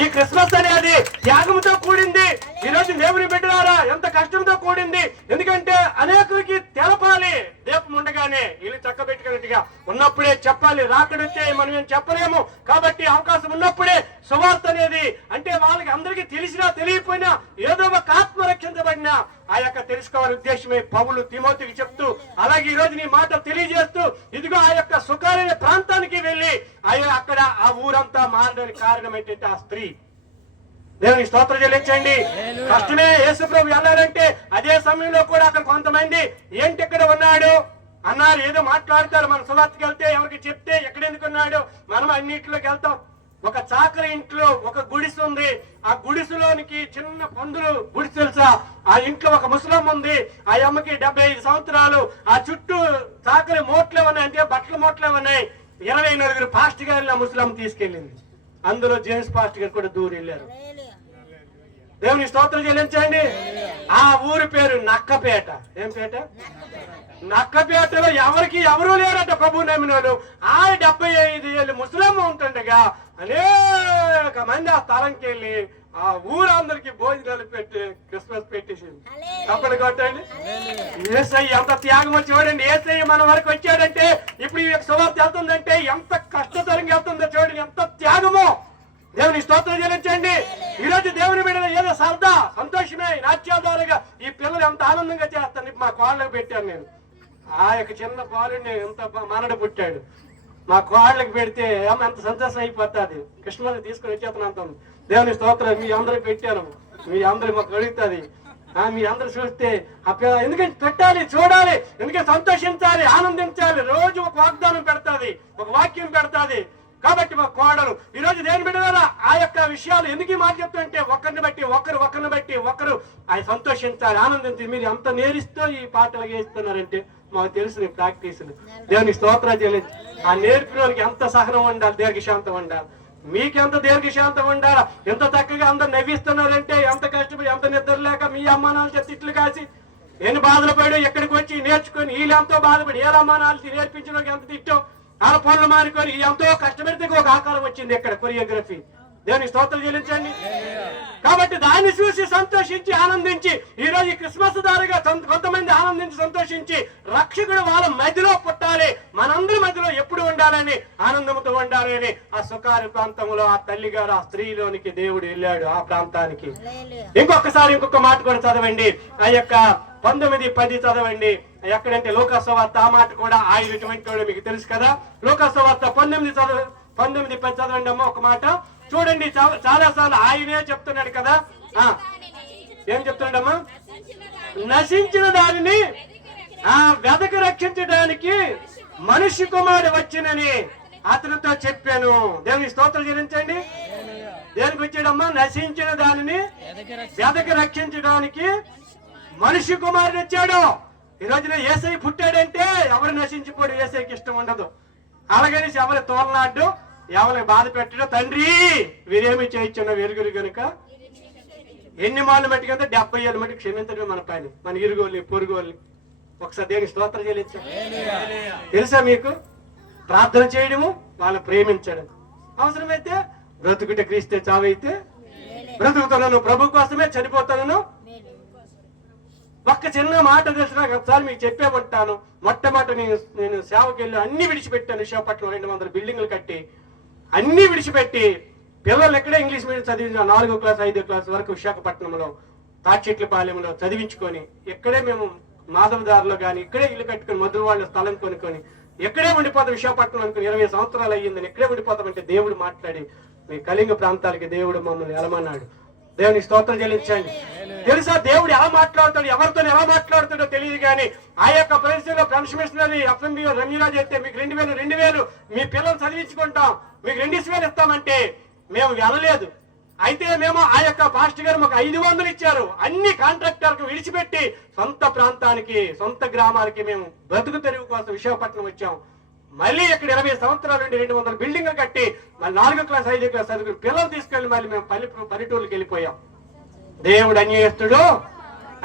ఈ క్రిస్మస్ అనేది త్యాగంతో కూడింది. ఈ రోజు దేవుని బిడ్డలారా ఎంత కష్టంతో కూడింది. ఎందుకంటే అనేకులకి తెలపాలి. దీపం ఉండగానే ఇల్లు చక్కబెట్టుకున్నట్టుగా ఉన్నప్పుడే చెప్పాలి. రాకడొచ్చే మనం ఏం చెప్పలేము. కాబట్టి అవకాశం ఉన్నప్పుడే సువార్త అనేది, అంటే వాళ్ళకి అందరికీ తెలిసినా తెలియకపోయినా ఏదో ఒక ఆత్మ రక్షించబడినా ఆ యొక్క తెలుసుకోవాలని ఉద్దేశమే పౌలు తిమోతికి చెప్తూ, అలాగే ఈ రోజు నీ మాట తెలియజేస్తూ, ఇదిగో ఆ యొక్క సుఖాలైన ప్రాంతానికి వెళ్ళి అక్కడ ఆ ఊరంతా మారడానికి కారణం ఏంటంటే ఆ స్త్రీ. దేవుని స్తోత్రం చెల్లించండి. కష్టమే యేసు ప్రభు వెళ్ళాలంటే అదే సమయంలో కూడా అక్కడ కొంతమంది ఏంటి ఇక్కడ ఉన్నాడు అన్నారు, ఏదో మాట్లాడతారు. మన సువార్తకి వెళ్తే ఎవరికి చెప్తే ఎక్కడెందుకు ఉన్నాడు, మనం అన్నింటిలోకి వెళ్తాం. ఒక చాకలి ఇంట్లో ఒక గుడిసె ఉంది. ఆ గుడిసెలోనికి చిన్న పందులు గుడిసె తెలుసా, ఆ ఇంట్లో ఒక ముసలమ్మ ఉంది. ఆ అమ్మకి 75 సంవత్సరాలు. ఆ చుట్టూ చాకలి మోట్లే ఉన్నాయి, అంటే బట్టల మోట్లే ఉన్నాయి. 24 పాస్టర్ గారిని ఆ ముసలమ్మ తీసుకెళ్ళింది. అందులో జేమ్స్ పాస్టర్ గారు కూడా దూరి వెళ్ళారు. దేవుని స్తోత్రం చెల్లించండి. ఆ ఊరి పేరు నక్కపేట. ఏం పేట? నక్కపేటలో ఎవరు లేరట ప్రభు నమ్మినోళ్ళు. ఆ 75 ఏళ్ళు ముసలమ్మ ఉంటుండగా అనేక మంది ఆ స్థలంకి వెళ్ళి ఆ ఊరందరికి భోజనాలు పెట్టి క్రిస్మస్ పెట్టేసింది. అప్పుడు కొట్టండి. యేసయ్య ఎంత త్యాగం చూడండి. యేసయ్య మన వరకు వచ్చాడంటే, ఇప్పుడు ఈ సువార్త వెళ్తుందంటే ఎంత కష్టతరంగా వెళ్తుందో చూడండి, ఎంత త్యాగమో. దేవుని స్తోత్రం చెల్లించండి. ఈ రోజు దేవుని బిడ్డలు ఏదో సరదా సంతోషమే నాట్యాదారుగా ఈ పిల్లలు ఎంత ఆనందంగా చేస్తాను. మా కోళ్ళకి పెట్టాను నేను. ఆ యొక్క చిన్న పాలుని ఎంత మనడు పుట్టాడు. మా కోళ్ళకి పెడితే ఎంత సంతోషం అయిపోతుంది. కృష్ణకి తీసుకుని వచ్చేతనంత. దేవుని స్తోత్రం. మీ అందరూ పెట్టాను, మీ అందరూ మాకు అడుగుతుంది. మీ అందరూ చూస్తే ఎందుకంటే పెట్టాలి, చూడాలి, ఎందుకంటే సంతోషించాలి, ఆనందించాలి. రోజు ఒక వాగ్దానం పెడతాది, ఒక వాక్యం పెడతాది. కాబట్టి మా కోడలు ఈ రోజు దేవుని బిడ్డలారా ఆ యొక్క విషయాలు ఎందుకు మాట చెప్తుంటే ఒకరిని బట్టి ఒకరు ఆయన సంతోషించాలి, ఆనందించాలి. మీరు ఎంత నేరిస్తూ ఈ పాటలు వేస్తున్నారంటే మాకు తెలుసు ప్రాక్టీసులు. దేవునికి స్తోత్రాలు చెల్లించి ఆ నేర్పిన వాళ్ళకి ఎంత సహనం ఉండాలి, దీర్ఘశాంతం ఉండాలి. మీకెంత దీర్ఘశాంతం ఉండాలా. ఎంత చక్కగా అందరు నవ్విస్తున్నారంటే ఎంత కష్టపడి, ఎంత నిద్ర లేక మీ అమ్మానాలు తిట్లు కాసి ఎన్ని బాధలు పడి ఎక్కడికి వచ్చి నేర్చుకుని వీళ్ళు ఎంతో బాధపడి ఏ అమ్మానాలు నేర్పించిన ఎంత తిట్టో వాళ్ళ పనులు మానుకొని ఎంతో కష్టపడితే ఒక ఆకారం వచ్చింది. ఇక్కడ కొరియోగ్రఫీ దేవునికి స్తోత్రం చెల్లించండి. కాబట్టి దాన్ని చూసి సంతోషించి ఆనందించి ఈ రోజు క్రిస్మస్ దారిగా కొంతమంది ఆనందించి సంతోషించి రక్షకుడు వాళ్ళ మధ్యలో పుట్టాలి, మనందరి మధ్యలో ఎప్పుడు ఉండాలని ఆనందంతో ఉండాలి అని ఆ సుఖారి ప్రాంతంలో ఆ తల్లి గారు ఆ స్త్రీలోనికి దేవుడు వెళ్ళాడు ఆ ప్రాంతానికి. ఇంకొక మాట కూడా చదవండి, ఆ యొక్క 19:10 చదవండి. ఎక్కడంటే లోకాసువార్త ఆ మాట కూడా ఆయన ఇటువంటి వాడు మీకు తెలుసు కదా. లోకాసువార్త 19:10 చదవండి అమ్మ. ఒక మాట చూడండి, చాలా సార్లు ఆయనే చెప్తున్నాడు కదా. ఏం చెప్తున్నాడమ్మా? నశించిన దానిని వెదక రక్షించడానికి మనిషి కుమారుడు వచ్చినని అతనితో చెప్పాను. దేవుని స్తోత్రం చెల్లించండి. దేనికి వచ్చాడమ్మా? నశించిన దానిని వెదక రక్షించడానికి మనిషి కుమారుడు వచ్చాడు. ఈ రోజున యేసయ్య పుట్టాడంటే ఎవరు నశించిపోడు, యేసయ్యకి ఇష్టం ఉండదు. అలాగని ఎవరి తోలనాడు, ఎవరికి బాధ పెట్టడం. తండ్రి వీరేమి చేయించున్న వెలుగురు కనుక ఎన్ని మాళ్ళు మట్టి కదా 70 ఏళ్ళ మట్టి క్షమించడమే మన పని, మన ఇరుగోళ్ళని పొరుగోళ్ళని. ఒకసారి దేవుని స్తోత్రం చెల్లించాం. తెలుసా మీకు? ప్రార్థన చేయడము, వాళ్ళు ప్రేమించడం. అవసరమైతే బ్రతుకుటే క్రీస్తే, చావైతే బ్రతుకుతున్నాను ప్రభు కోసమే, చనిపోతాను. ఒక్క చిన్న మాట తెలిసిన ఒకసారి మీకు చెప్పే ఉంటాను. మొట్టమొదటి నేను సేవకి వెళ్ళి అన్ని విడిచిపెట్టాను. విశాఖపట్నం 200 బిల్డింగ్లు కట్టి అన్ని విడిచిపెట్టి పిల్లలు ఎక్కడే ఇంగ్లీష్ మీడియం చదివించిన 4వ క్లాస్ 5వ క్లాస్ వరకు విశాఖపట్నంలో తాడ్చెట్లపాలెంలో చదివించుకొని ఇక్కడే మేము మాధవదారిలో కానీ ఇక్కడే ఇల్లు కట్టుకొని మధురవాళ్ళ స్థలం కొనుక్కొని ఎక్కడే ఉండిపోతాం. విశాఖపట్నం అనుకుని 20 సంవత్సరాలు అయ్యిందని ఎక్కడే ఉండిపోతామంటే దేవుడు మాట్లాడి మీ కళింగ ప్రాంతాలకి దేవుడు మమ్మల్ని ఎలమన్నాడు. దేవుని స్తోత్రం చెల్లించండి. తెలుసా దేవుడు ఎలా మాట్లాడతాడు, ఎవరితో ఎలా మాట్లాడుతాడో తెలియదు. కానీ ఆ యొక్క పరిస్థితిలో ఫ్రెండ్స్ మిషనరీ FMBO రంజరాజు అయితే మీకు 2000 మీ పిల్లలు చదివించుకుంటాం, మీకు 2000 ఇస్తామంటే మేము వెళ్ళలేదు. అయితే మేము ఆ యొక్క పాస్టర్ గారు మాకు 500 ఇచ్చారు. అన్ని కాంట్రాక్టర్కు విడిచిపెట్టి సొంత ప్రాంతానికి, సొంత గ్రామాలకి మేము బ్రతుకు తెరువు కోసం విశాఖపట్నం వచ్చాం. మళ్ళీ ఇక్కడ 20 సంవత్సరాల నుండి 200 బిల్డింగ్లు కట్టి మళ్ళీ 4వ క్లాస్ 5వ క్లాస్ చదువుకుని పిల్లలు తీసుకెళ్లి మళ్ళీ మేము పల్లెటూరుకి వెళ్ళిపోయాం. దేవుడు అన్యాయస్తుడు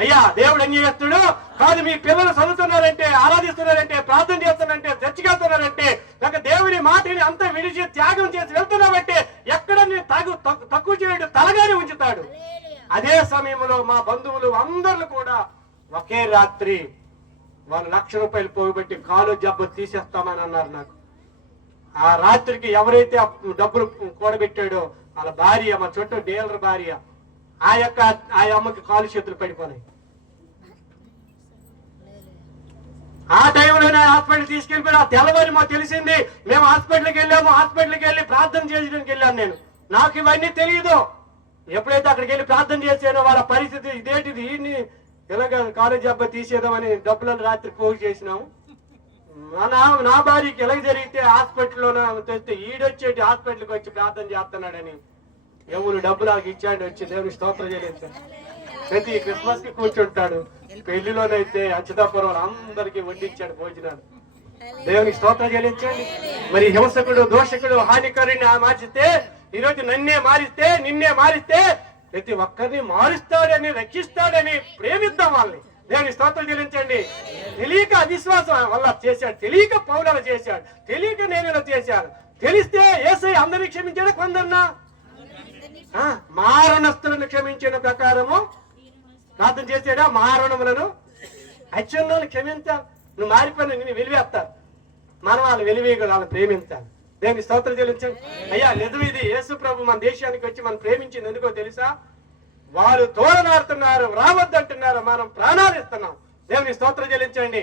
అయ్యా, దేవుడు అన్యాయస్తుడు కాదు. మీ పిల్లలు చదువుతున్నారంటే, ఆరాధిస్తున్నారంటే, ప్రార్థన చేస్తున్నారంటే, చర్చికి వెళ్తున్నారంటే, లేక దేవుని మాటని అంతా విడిచి త్యాగం చేసి వెళ్తున్నామంటే ఎక్కడ తక్కువ చేయడు, తలగానే ఉంచుతాడు. అదే సమయంలో మా బంధువులు అందరూ కూడా ఒకే రాత్రి వాళ్ళు ₹1,00,000 పోగొట్టి కాలు జబ్బు తీసేస్తామని అన్నారు నాకు. ఆ రాత్రికి ఎవరైతే డబ్బులు కూడబెట్టాడో వాళ్ళ భార్య, మా చుట్టూ డీలర్ భార్య, ఆ అమ్మకి కాలు చేతులు పడిపోయినాయి. ఆ టైంలోనే హాస్పిటల్ తీసుకెళ్ళిపోయి ఆ తెల్లవారి మాకు తెలిసింది. మేము హాస్పిటల్కి వెళ్ళాము. హాస్పిటల్కి వెళ్ళి ప్రార్థన చేయడానికి వెళ్ళాను నేను. నాకు ఇవన్నీ తెలియదు. ఎప్పుడైతే అక్కడికి వెళ్ళి ప్రార్థన చేసానో వాళ్ళ పరిస్థితి ఇదేంటిది, ఇలాగ కాలేజీ అబ్బాయి తీసేద్దామని డబ్బులను రాత్రి పోగు చేసినాము. నా భార్యకి ఎలాగ జరిగితే హాస్పిటల్లో తెస్తే ఈడొచ్చేటి హాస్పిటల్కి వచ్చి ప్రార్థన చేస్తున్నాడని ఎవరు డబ్బులు నాకు ఇచ్చాడు. వచ్చి దేవుని స్తోత్రం చేయలేదు. ప్రతి క్రిస్మస్ కి కూర్చుంటాడు. పెళ్లిలోనైతే అచ్యుతాపురం అందరికి వడ్డించాడు భోజనాలు. దేవునికి స్తోత్రం చెల్లించండి. మరి హింసకుడు, దోషకుడు, హానికరుని మార్చితే, ఈరోజు నిన్నే మారిస్తే ప్రతి ఒక్కరిని మారుస్తాడని, రక్షిస్తాడని ప్రేమిద్దాం వాళ్ళని. దేవుని స్తోత్రం చెల్లించండి. తెలియక అవిశ్వాసం వల్ల చేశాడు, తెలియక పౌరులు చేశాడు, తెలియక నేను చేశాను. తెలిస్తే యేసయ్య అందరినీ క్షమించాడు. కొందన్నా మారణస్తులను క్షమించిన ప్రకారము ప్రార్థన చేసాడా? మారణములను అత్యున్నోని క్షమించాలి. నువ్వు మారిపోయిన నిన్ను వెలివేస్తారు. మనం వాళ్ళు వెలివేయగలరు, వాళ్ళని ప్రేమించాలి. దేవుని స్తోత్రం చెల్లించండి. అయ్యా నిజం ఇది. యేసు ప్రభు మన దేశానికి వచ్చి మనం ప్రేమించింది ఎందుకో తెలుసా? వారు తోరణాడుతున్నారు, రావద్దంటున్నారు, మనం ప్రాణాలు ఇస్తున్నాం. దేవుని స్తోత్రం చెల్లించండి.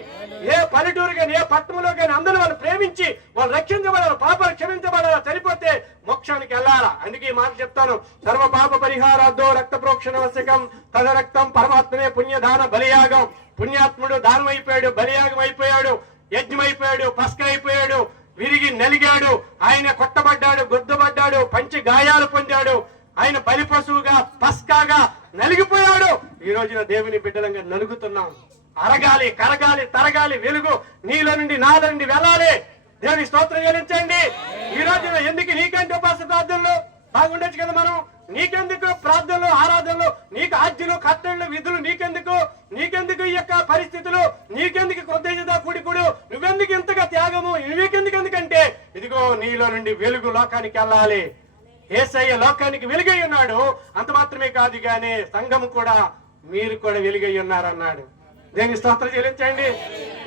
ఏ పల్లెటూరు కానీ ఏ పట్టణంలో కానీ అందరూ వాళ్ళు ప్రేమించి వాళ్ళు రక్షించబడాలి, పాపాలు క్షమించబడాలి, చనిపోతే మోక్షానికి వెళ్ళాలా. అందుకే ఈ మాట చెప్తాను. సర్వ పాప పరిహారార్థో రక్త ప్రోక్షణ వశకం తద రక్తం పరమాత్మనే పుణ్యదాన బలియాగం. పుణ్యాత్ముడు దానం అయిపోయాడు, బలియాగం అయిపోయాడు, యజ్ఞం అయిపోయాడు, పస్క అయిపోయాడు, విరిగి నలిగాడు, ఆయన కొట్టబడ్డాడు, గుద్దబడ్డాడు, పంచి గాయాలు పొందాడు, ఆయన బలి పశువుగా పస్కాగా నలిగిపోయాడు. ఈ రోజున దేవుని బిడ్డలంగా నలుగుతున్నాం. అరగాలి, కరగాలి, తరగాలి, వెలుగు నీలో నుండి నాలో నుండి వెళ్ళాలి. దేవుని స్తోత్రం చెల్లించండి. ఈ రోజున ఎందుకు నీకంటే ఉపాస ప్రార్థనలు బాగుండొచ్చు కదా. మనం నీకెందుకు ప్రార్థనలు, ఆరాధనలు, నీకు ఆజ్ఞలు, కట్టడలు, విధులు నీకెందుకు ఈ యొక్క పరిస్థితులు, నీకెందుకు కృతజ్ఞత కూడికుడు, నువ్వెందుకు ఇంతగా త్యాగము, నువ్వెందుకంటే ఇదిగో నీలో నుండి వెలుగు లోకానికి వెళ్ళాలి. యేసయ్య లోకానికి వెలుగై ఉన్నాడు. అంత మాత్రమే కాదు కానీ సంఘము కూడా మీరు కూడా వెలుగై ఉన్నారన్నాడు. దేవుని స్తోత్రం చెల్లించండి.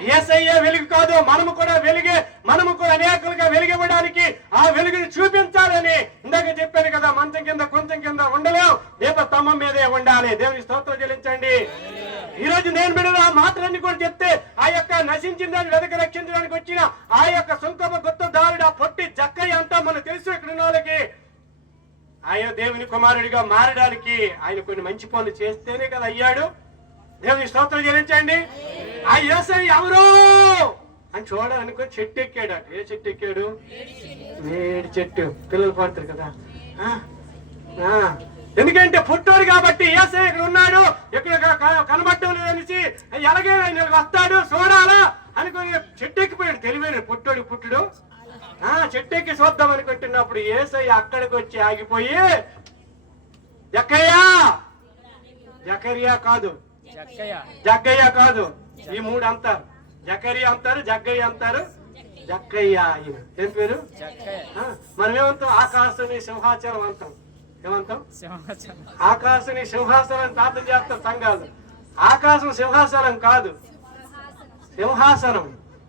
యేసయ్య వెలుగు కాదు, మనము కూడా వెలిగే, మనము కూడా అనేకులుగా వెలిగివ్వడానికి ఆ వెలుగుని చూపించాలని ఇందాక చెప్పాను కదా. మంచం కింద కొంచెం కింద ఉండలేం, దీప స్తంభం మీదే ఉండాలి. దేవుని స్తోత్రం చెల్లించండి. ఈ రోజు నేను బిడ్డలు ఆ మాటలన్నీ కూడా చెప్తే ఆ యొక్క నశించిన దాన్ని వెదక రక్షించడానికి వచ్చిన ఆ యొక్క సుంకమ గుత్తదారుడు ఆ పొట్టి జక్కయ్య అంతా మనకు తెలుసు. ఇక్కడ ఉన్న వాళ్ళకి ఆయన దేవుని కుమారుడిగా మారడానికి ఆయన కొన్ని మంచి పనులు చేస్తేనే కదా అయ్యాడు. దేవుని స్తోత్రం చెల్లించండి. ఆ యేసయ్య ఎవరు అని చూడాలనుకుని చెట్టు ఎక్కాడు. ఏ చెట్టు ఎక్కాడు? వేడి చెట్టు. పిల్లలు పాడతారు కదా. ఎందుకంటే పుట్టాడు కాబట్టి యేసయ్య ఇక్కడ ఉన్నాడు, ఇక్కడ కనబడటం లేదనేసి ఎలాగే ఆయన వస్తాడు చూడాలా అనుకుని చెట్టు ఎక్కిపోయాడు. తెలివైన పుట్టుడు చెట్టు ఎక్కి చూద్దాం అనుకుంటున్నప్పుడు యేసయ్య అక్కడికి వచ్చి ఆగిపోయి జకరియా కాదు, జగ్గయ్య కాదు, ఈ మూడు అంటారు. జకరియా అంటారు, జగ్గయ్య అంటారు, జక్కయ్య. ఆయన ఏం పేరు? మనం ఏమంటాం? ఆకాశని సింహాచలం అంటాం. ఏమంటాం? ఆకాశని సింహాసనం ప్రార్థన చేస్తారు సంఘాలు. ఆకాశం సింహాసనం కాదు, సింహాసనం.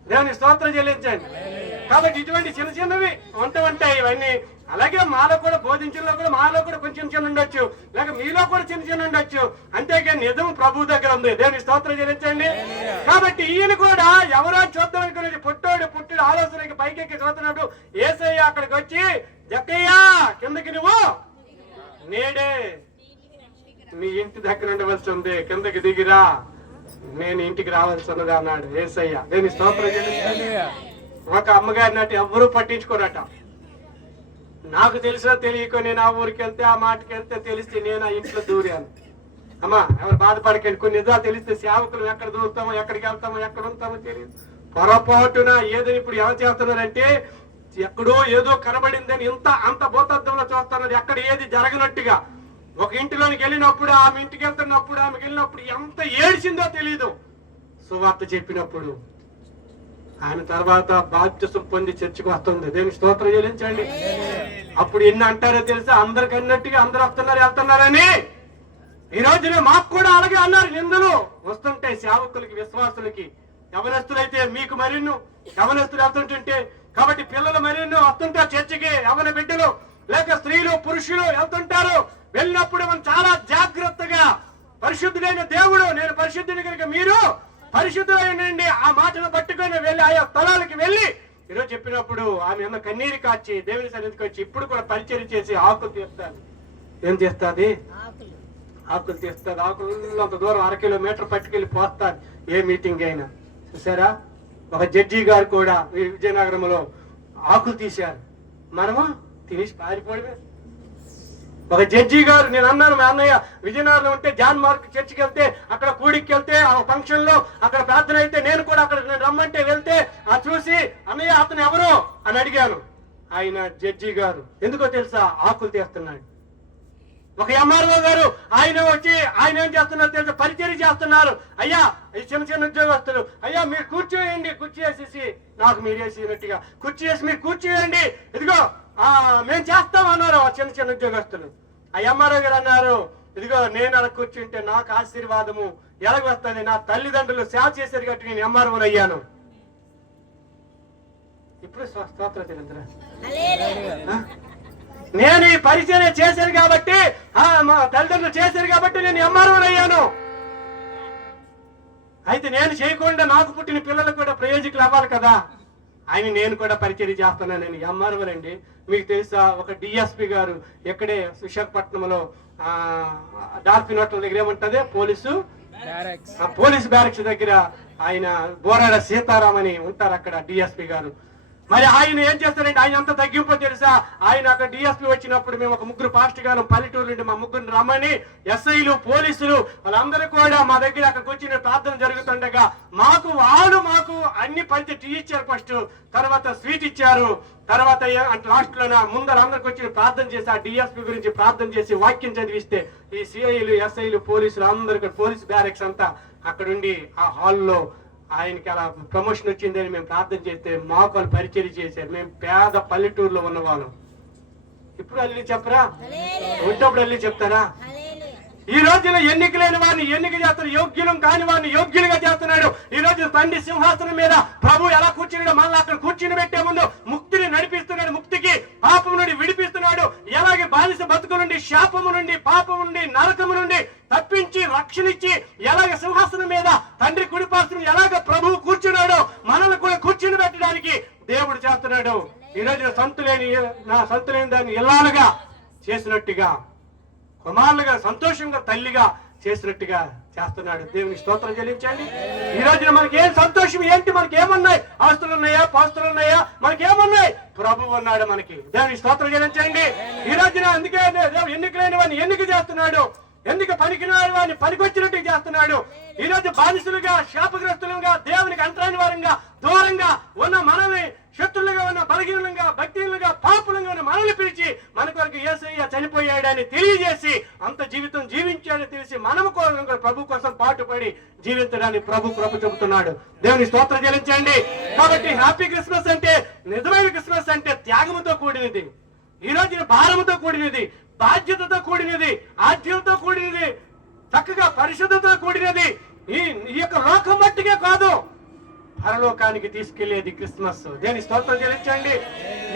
దేవుని స్తోత్రం చెల్లించండి. కాబట్టి ఇటువంటి చిన్న చిన్నవి ఉంటాయి ఇవన్నీ. అలాగే మాలో కూడా బోధించడంలో కూడా మాలో కూడా కొంచెం చిన్న ఉండొచ్చు, లేక మీలో కూడా చిన్న చిన్న ఉండొచ్చు. అంతేకాని నిజం ప్రభు దగ్గర ఉంది. దేవుని స్తోత్రం చెల్లించండి. కాబట్టి ఈయన కూడా ఎవరో చూద్దాం అనుకునేది పుట్టుడు ఆలోచనకి పైకెక్కి చూస్తున్నప్పుడు యేసయ్య అక్కడికి వచ్చి జక్కయ్య కిందకి నువ్వు నేడే మీ ఇంటి దగ్గర ఉండవలసి ఉంది, కిందకి దిగిరా, నేను ఇంటికి రావాల్సి ఉన్నది అన్నాడు యేసయ్య. దేవుని స్తోత్రం చెల్లించండి. ఒక అమ్మగారి నాటి ఎవ్వరూ పట్టించుకోరట. నాకు తెలుసో తెలియకో నేను ఆ ఊరికి వెళ్తే ఆ మాటకి వెళ్తే తెలిస్తే నేను ఆ ఇంట్లో దూరాను. అమ్మా ఎవరు బాధపడకండి. కొన్ని నిజాలు తెలిస్తే సేవకులు ఎక్కడ దూరుతామో, ఎక్కడికి వెళ్తామో, ఎక్కడ ఉంటామో తెలియదు. పొరపాటున ఏదో ఇప్పుడు ఎవరు చేస్తున్నారంటే ఎక్కడో ఏదో కనబడిందని అంత భూతత్వంలో చూస్తున్నది. ఎక్కడ ఏది జరగనట్టుగా. ఒక ఇంటిలోనికి వెళ్ళినప్పుడు ఆమె ఇంటికి వెళ్తున్నప్పుడు ఆమెకి వెళ్ళినప్పుడు ఎంత ఏడ్చిందో తెలియదు. సువార్త చెప్పినప్పుడు ఆయన తర్వాత బాప్తిసం పొంది చర్చకు వస్తుంది. దేవుని స్తోత్రం చెల్లించండి. అప్పుడు ఎన్ని అంటారో తెలుసా? అందరికి అన్నట్టుగా అందరూ వెళ్తున్నారని. ఈ రోజున మాకు కూడా అలాగే అన్నారు. నిందలు వస్తుంటాయి సేవకులకి, విశ్వాసులకి. యవనస్తులైతే మీకు మరిన్ను యవనస్తులు వెళ్తుంటుంటే, కాబట్టి పిల్లలు మరిన్ను వస్తుంటారు చర్చికి. యవన బిడ్డలు లేక స్త్రీలు పురుషులు వెళ్తుంటారు. వెళ్ళినప్పుడు మనం చాలా జాగ్రత్తగా పరిశుద్ధుడైన దేవుడు నేను పరిశుద్ధుని కనుక మీరు పరిశుద్ధులైనండి ఆ మాటను పట్టుకొని వెళ్ళి ఆయా స్థలాలకి వెళ్ళి ఈరోజు చెప్పినప్పుడు ఆమె ఏమో కన్నీరు కాచి దేవుని సన్నిధికి వచ్చి ఇప్పుడు కూడా పరిచయం చేసి ఆకులు తీస్తాను. ఏం చేస్తుంది? ఆకులు తీస్తుంది. ఆకులు అంత దూరం 1 కిలోమీటర్ పట్టుకెళ్ళి పోస్తాను ఏ మీటింగ్ అయినా. చూసారా? ఒక జడ్జి గారు కూడా విజయనగరంలో ఆకులు తీశారు. మనము తినేసి పారిపోవడమే. ఒక జడ్జి గారు, నేను అన్నాను మా అన్నయ్య విజయనగరంలో ఉంటే జాన్ మార్క్ చర్చికి వెళ్తే అక్కడ కూడికి వెళ్తే ఆ ఫంక్షన్ లో అక్కడ ప్రార్థన అయితే నేను కూడా అక్కడ నేను రమ్మంటే వెళ్తే ఆ చూసి అన్నయ్య అతను ఎవరు అని అడిగాను. ఆయన జడ్జి గారు. ఎందుకో తెలుసా? ఆకులు తీస్తున్నాడు. ఒక ఎంఆర్ఓ గారు ఆయన వచ్చి ఆయన ఏం చేస్తున్నారు తెలుసా? పరిచర్య చేస్తున్నారు. అయ్యా ఈ చిన్న చిన్న ఉద్యోగస్తులు, అయ్యా మీరు కూర్చోయండి, కుర్చీ వేసేసి నాకు మీరు వేసినట్టుగా కుర్చీ వేసి మీరు కూర్చోయండి, ఇదిగో మేము చేస్తాం అన్నారు ఆ చిన్న చిన్న ఉద్యోగస్తులు. ఆ ఎంఆర్ఓ గారు అన్నారు, ఇదిగో నేను అలా కూర్చుంటే నాకు ఆశీర్వాదము ఎలాగ వస్తుంది? నా తల్లిదండ్రులు సేవ చేశారు కాబట్టి నేను ఎంఆర్ఓని అయ్యాను. ఇప్పుడు స్తోత్రం చెల్లించరా? నేను ఈ పరిచర్య చేశాను కాబట్టి, మా తల్లిదండ్రులు చేశారు కాబట్టి నేను ఎంఆర్ఓని అయ్యాను. అయితే నేను చేయకుండా నాకు పుట్టిన పిల్లలకు కూడా ప్రయోజకులు అవ్వాలి కదా. ఆయన నేను కూడా పరిచర్య చేస్తున్నాను. నేను ఎంఆర్ఓనండి. మీకు తెలుసా? ఒక డిఎస్పి గారు ఇక్కడే విశాఖపట్నంలో డాల్ఫిన్ హోటల్ దగ్గర ఏముంటది పోలీసు బ్యారక్స్ దగ్గర ఆయన బోరాడ సీతారాం అని ఉంటారు అక్కడ డిఎస్పి గారు. మరి ఆయన ఏం చేస్తారంటే ఆయన అంత తగ్గింపో తెలుసా? ఆయన అక్కడ డిఎస్పీ వచ్చినప్పుడు మేము ఒక 3 పాస్టర్ గారు పల్లెటూరు నుండి మా 3 రమ్మని ఎస్ఐలు పోలీసులు వాళ్ళందరూ కూడా మా దగ్గర అక్కడికి వచ్చి ప్రార్థన జరుగుతుండగా మాకు అన్ని పంచి టీ ఇచ్చారు. ఫస్ట్ తర్వాత స్వీట్ ఇచ్చారు. తర్వాత లాస్ట్ లో ముందర అందరికి వచ్చి ప్రార్థన చేసి ఆ డిఎస్పీ గురించి ప్రార్థన చేసి వాక్యం చదివిస్తే ఈ సిఐలు ఎస్ఐలు పోలీసులు అందరు పోలీస్ బ్యారెక్స్ అంతా అక్కడుండి ఆ హాల్లో ఆయనకి అలా ప్రమోషన్ వచ్చిందని మేము ప్రార్థన చేస్తే మాకు వాళ్ళు పరిచర్య చేశారు. మేము పేద పల్లెటూరులో ఉన్నవాళ్ళం. ఇప్పుడు అల్లి చెప్పరా? ఉన్నప్పుడు అల్లి చెప్తారా? ఈ రోజున ఎన్నిక లేని వారిని ఎన్నిక చేస్తాడు, యోగ్యులం కాని వారిని యోగ్యులుగా చేస్తున్నాడు. ఈ రోజు తండ్రి సింహాసనం మీద ప్రభు ఎలా కూర్చున్నాడు, మళ్ళీ అక్కడ కూర్చుని పెట్టే ముందు ముక్తిని నడిపిస్తున్నాడు, ముక్తికి పాపము నుండి విడిపిస్తున్నాడు. ఎలాగే బానిస బతుకు నుండి, శాపము నుండి, పాపము నుండి, నరకము నుండి తప్పించి రక్షణిచ్చి ఎలాగ సింహాసనం మీద తండ్రి కుడిపార్శ్వం ఎలాగ ప్రభువు కూర్చున్నాడో మనల్ని కూడా కూర్చుని పెట్టడానికి దేవుడు చేస్తున్నాడు. ఈ రోజున సంతులేని దాన్ని ఇల్లాలుగా చేసినట్టుగా, కుమారులుగా సంతోషంగా తల్లిగా చేసినట్టుగా చేస్తున్నాడు. దేవుని స్తోత్రం చెల్లించండి. ఈ రోజున మనకి ఏం సంతోషం ఏంటి? మనకి ఏమన్నాయి? ఆస్తులు ఉన్నాయా, పాస్తులు ఉన్నాయా? మనకి ఏమన్నాయి? ప్రభువు ఉన్నాడు మనకి. దేవుని స్తోత్రం చెల్లించండి. ఈ రోజున అందుకే ఎన్నిక లేని వాడిని ఎన్నిక చేస్తున్నాడు, ఎందుకు పనికిన వారిని పనికొచ్చినట్టు చేస్తున్నాడు. ఈ రోజు బానిసులుగా, శాపగ్రస్తులుగా, దేవునికి అంతరాని వారంగా, దూరంగా ఉన్న మనల్ని, శత్రులుగా ఉన్న బలహీనులుగా, భక్తిహీనులుగా, పాపులుగా ఉన్న మనల్ని పిలిచి మన కొరకు యేసయ్య చనిపోయాడని తెలియజేసి అంత జీవితం జీవించాడని తెలిసి మనము కూడా ప్రభు కోసం పాటుపడి జీవించడానికి ప్రభు చెబుతున్నాడు. దేవుని స్తోత్రం చెల్లించండి. కాబట్టి హ్యాపీ క్రిస్మస్ అంటే, నిజమైన క్రిస్మస్ అంటే త్యాగముతో కూడినది, ఈ రోజున భారముతో కూడినది, బాధ్యతతో కూడినది, ఆజ్ఞలతో కూడినది, చక్కగా పరిశుద్ధతో కూడినది. ఈ యొక్క లోకం మట్టిగా కాదు, పరలోకానికి తీసుకెళ్లేది క్రిస్మస్. దేని స్తోత్రం చెల్లించండి.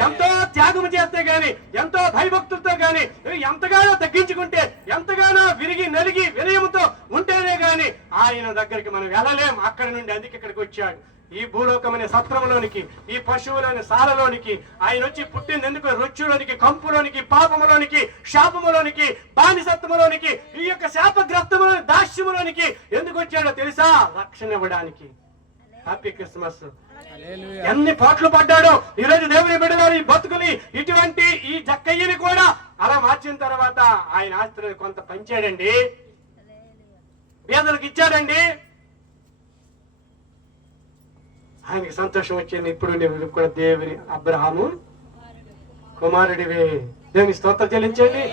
ఎంతో త్యాగం చేస్తే గాని, ఎంతో భయభక్తులతో గాని, ఎంతగానో తగ్గించుకుంటే, ఎంతగానో విరిగి నలిగి వినయముతో ఉంటేనే గాని ఆయన దగ్గరికి మనం వెళ్ళలేం. అక్కడి నుండి అందుకే ఇక్కడికి వచ్చాడు. ఈ భూలోకమనే సత్రములోనికి, ఈ పశువులోని సాలలోనికి ఆయన వచ్చి పుట్టింది ఎందుకు? రొచ్చులోనికి, కంపులోనికి, పాపములోనికి, శాపములోనికి, బానిసత్వములోనికి, ఈ యొక్క శాపగ్రస్తములోని, దాస్యములోనికి ఎందుకు వచ్చాడో తెలుసా? రక్షణ ఇవ్వడానికి. Happy Christmas. ఎన్ని పాటలు పడ్డాడో. ఈ రోజు దేవుని బిడ్డలారు ఈ బతుకుని, ఇటువంటి ఈ జక్కయ్యని కూడా అలా మార్చిన తర్వాత ఆయన ఆస్తిని కొంత పంచాడండి, పేదలకు ఇచ్చాడండి. ఆయనకి సంతోషం వచ్చింది. ఇప్పుడు నువ్వు కూడా దేవుని అబ్రహాము కుమారుడివే. దేవుని స్తోత్రం చెల్లించండి.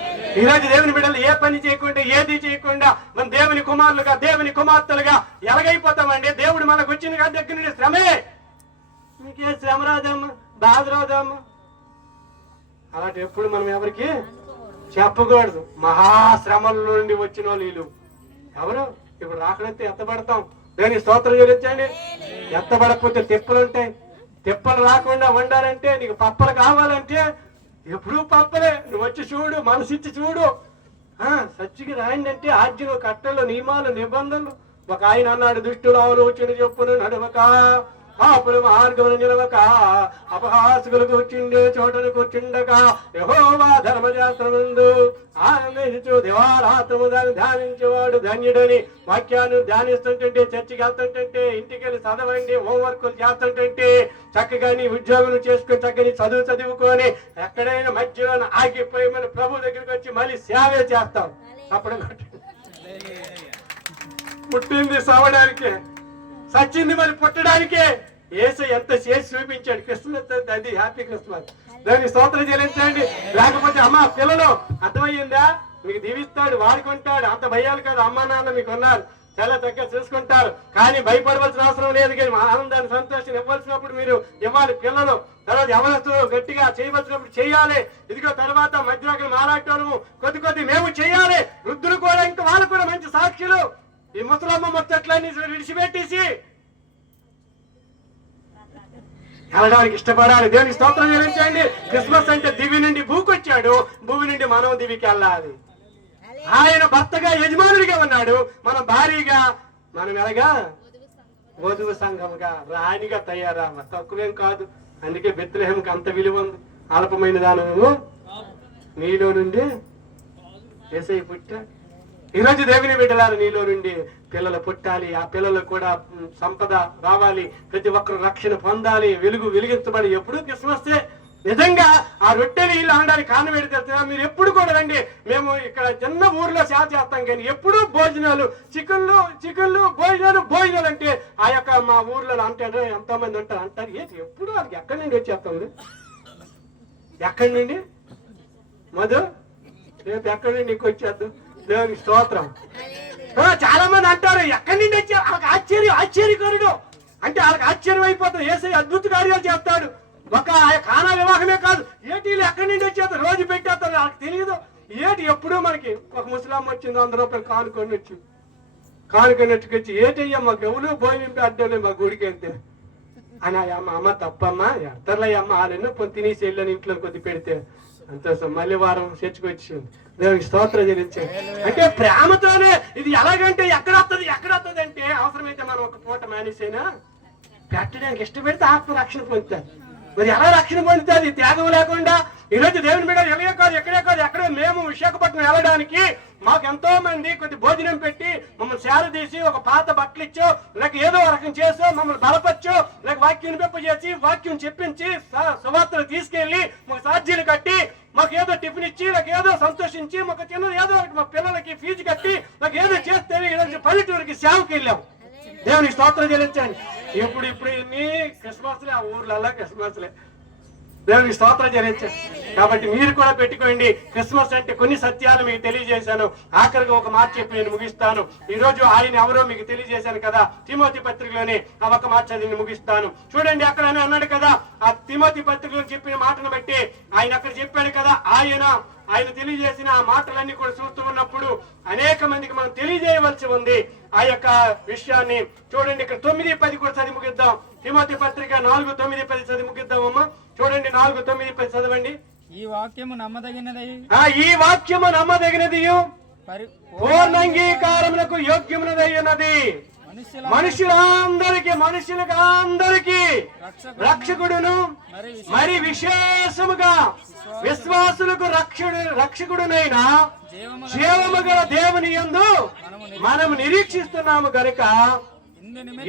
ఈ రోజు దేవుని బిడ్డలు ఏ పని చేయకుండా, ఏది చేయకుండా మన దేవుని కుమారులుగా, దేవుని కుమార్తెలుగా ఎలాగైపోతామండి? దేవుడు మనకు వచ్చింది కాదు, దగ్గర నుండి శ్రమే. మీకే శ్రమ రాదమ్మా, బాధ రాదమ్మా. అలాంటి ఎప్పుడు మనం ఎవరికి చెప్పకూడదు. మహాశ్రమల నుండి వచ్చిన వాళ్ళు ఎవరు? ఇప్పుడు రాకడైతే ఎత్తబడతాం. దేవుని స్తోత్రం చెల్లించండి. ఎత్తబడకపోతే తిప్పలు ఉంటాయి. తిప్పలు రాకుండా ఉండాలంటే, నీకు పప్పలు కావాలంటే ఎప్పుడు పప్పలే. నువ్వు వచ్చి చూడు, మనసిచ్చి చూడు. సచ్చికి రాయండి అంటే ఆజ్ఞలు, కట్టలు, నియమాలు, నిబంధనలు. ఒక ఆయన అన్నాడు, దుష్టులు ఆలోచన చెప్పును నడవక, పాపుల మార్గమును నిలవక, అపహాసకులకు వచ్చిండే చోటను కూర్చుండక, యెహోవా ధర్మశాస్త్రమందు ఆనందించు దివారాత్రము దాన్ని ధ్యానించేవాడు ధన్యుడని. వాక్యాన్ని ధ్యానిస్తుంటే, చర్చికి వెళ్తుంటే, ఇంటికి వెళ్ళి చదవండి, హోంవర్క్లు చేస్తుంటే, చక్కగా నీ ఉద్యోగం చేసుకుని చక్కని చదువుకొని ఎక్కడైనా మధ్యలో ఆగిపోయి మన ప్రభు దగ్గరికి వచ్చి మళ్ళీ సేవే చేస్తాం. అప్పుడు పుట్టింది సవడానికే, సచ్చింది మరి పుట్టడానికే. యేసు ఎంత చేసి చూపించాడు. క్రిస్మస్ అది హ్యాపీ క్రిస్మస్. దాన్ని స్తోత్రం చెల్లించండి. లేకపోతే అమ్మ పిల్లలు అర్థమయ్యిందా? మీకు దీవిస్తాడు, వాడుకుంటాడు. అంత భయాలు కాదు. అమ్మ నాన్న మీకు ఉన్నారు, చాలా దగ్గర చూసుకుంటారు. కానీ భయపడవలసిన అవసరం లేదు. కానీ ఆనందాన్ని, సంతోషం ఇవ్వాల్సినప్పుడు మీరు ఇవ్వాలి. పిల్లలు తర్వాత ఎవరు గట్టిగా చేయవలసినప్పుడు చేయాలి. ఇదిగో తర్వాత మధ్యలోకి మారాటము కొద్ది మేము చేయాలి. వృద్ధులు కూడా ఇంకా వాళ్ళు కూడా మంచి సాక్షులు. ఈ ముసలమ్మ మొత్తట్లన్నీ విడిచిపెట్టేసి వెళ్ళడానికి ఇష్టపడాలి. దేవునికి స్తోత్రం చెల్లించండి. క్రిస్మస్ అంటే దివి నుండి భూకొచ్చాడు, భూమి నుండి మనం దివికి వెళ్ళాలి. ఆయన భర్తగా, యజమానుడిగా ఉన్నాడు, మన భార్యగా, మనం ఎలాగా వధువు సంఘముగా, రాణిగా తయారమ్మ. తక్కువేం కాదు. అందుకే బెత్లెహేముకి అంత విలువ ఉంది. అల్పమైన దానము నీలో నుండి యేసయ్య పుట్టాడు. ఈరోజు దేవుని బిడ్డలారు, నీలో నుండి పిల్లలు పుట్టాలి. ఆ పిల్లలకు కూడా సంపద రావాలి. ప్రతి ఒక్కరు రక్షణ పొందాలి. వెలిగించబడి ఎప్పుడు క్రిస్మస్. నిజంగా ఆ రొట్టెలు ఇల్లు అనడానికి కారణం ఏంటి? మీరు ఎప్పుడు కూడా రండి. మేము ఇక్కడ చిన్న ఊర్లో సేవ చేస్తాం, కానీ ఎప్పుడు భోజనాలు, చికెన్లు భోజనాలు అంటే ఆ యొక్క మా ఊర్లో అంటారు, ఎంతో మంది అంటారు ఏంటి ఎప్పుడు వాళ్ళకి ఎక్కడి నుండి వచ్చేస్తుంది? ఎక్కడి నుండి మధు రేపు ఎక్కడి నుండి నీకు వచ్చేద్దు. దేవునికి స్తోత్రం. చాలా మంది అంటారు ఎక్కడి నుండి వచ్చా? వాళ్ళకి ఆశ్చర్యకరుడు అంటే వాళ్ళకి ఆశ్చర్యం అయిపోతుంది. యేసయ్య అద్భుత కార్యాలు చేస్తాడు. ఒక కానా వివాహమే కాదు, ఏటీలు ఎక్కడి నుండి వచ్చేస్తారు, రోజు పెట్టేస్తారు, నాకు తెలియదు. ఏటి ఎప్పుడూ మనకి ఒక ముసలాం వచ్చింది, 100 రూపాయలు కానుకొని వచ్చి ఏటయ్యా మాకు ఎవరు భోజనం పెట్టలే మా గుడికి వెళ్తే అని అమ్మ తప్పమ్మా ఎడతర్లే అమ్మ వాళ్ళెన్నో తినేసి వెళ్ళని ఇంట్లో కొద్ది పెడితే సంతోషం. మళ్ళీ వారం చర్చకొచ్చింది, దేవునికి స్తోత్రం చెల్లించాడు. అంటే ప్రేమతోనే ఇది. ఎలాగంటే ఎక్కడ వస్తుంది అంటే అవసరమైతే మనం ఒక పూట మానేసైనా పెట్టడానికి ఇష్టపెడితే ఆత్మ రక్షణ పొందుతారు. మరి ఎలా రక్షణ పొందుతుంది త్యాగం లేకుండా? ఈరోజు దేవుని మీద ఎక్కడే కాదు ఎక్కడో మేము విశాఖపట్నం వెళ్ళడానికి మాకు ఎంతో మంది కొద్ది భోజనం పెట్టి మమ్మల్ని చేరదీసి ఒక పాత బట్టలు ఇచ్చో లేక ఏదో రకం చేసో మమ్మల్ని బలపరచో లేక వాక్యం చేసి వాక్యం చెప్పించి సువార్తలు తీసుకెళ్లి మాకు సాధ్యాలు కట్టి మాకు ఏదో టిఫిన్ ఇచ్చి నాకు ఏదో సంతోషించి మాకు చిన్న ఏదో మా పిల్లలకి ఫీజు కట్టి నాకు ఏదో చేస్తే ఈరోజు పల్లెటూరికి సేవకి వెళ్ళాము. దేవునికి స్తోత్రం చెల్లించండి. ఇప్పుడు ఇన్ని క్రిస్మస్లే, ఆ ఊర్లలో క్రిస్మస్లే. దేవునికి స్తోత్రం చెల్లించండి. కాబట్టి మీరు కూడా పెట్టుకోండి. క్రిస్మస్ అంటే కొన్ని సత్యాలు మీకు తెలియజేశాను. ఆఖరిగా ఒక మాట చెప్పి నేను ముగిస్తాను. ఈ రోజు ఆయన ఎవరో మీకు తెలియజేశాను కదా, తిమోతి పత్రికలోని ఆ ఒక మాట చదివి ముగిస్తాను. చూడండి, అక్కడ అన్నాడు కదా, ఆ తిమోతి పత్రికలో చెప్పిన మాటను బట్టి ఆయన అక్కడ చెప్పాడు కదా, ఆయన తెలియజేసిన ఆ మాటలన్నీ కూడా చూస్తూ ఉన్నప్పుడు అనేక మందికి మనం తెలియజేయవలసి ఉంది ఆ యొక్క విషయాన్ని. చూడండి, ఇక్కడ 9:10 కూడా చదివి ముగిద్దాం. తిమోతి పత్రిక 4:9-10 చదివి ముగిద్దామమ్మా. చూడండి, 4:9-10 చదవండి. ఈ వాక్యము నమ్మదగినది, ఈ వాక్యము నమ్మదగినది, పూర్ణంగీకారమునకు యోగ్యమునదయ్యున్నది, మనుషులందరికీ రక్షకుడును మరి విశేషముగా విశ్వాసులకు రక్షకుడునైన జీవము గల దేవుని యందు మనము నిరీక్షిస్తున్నాము గనుక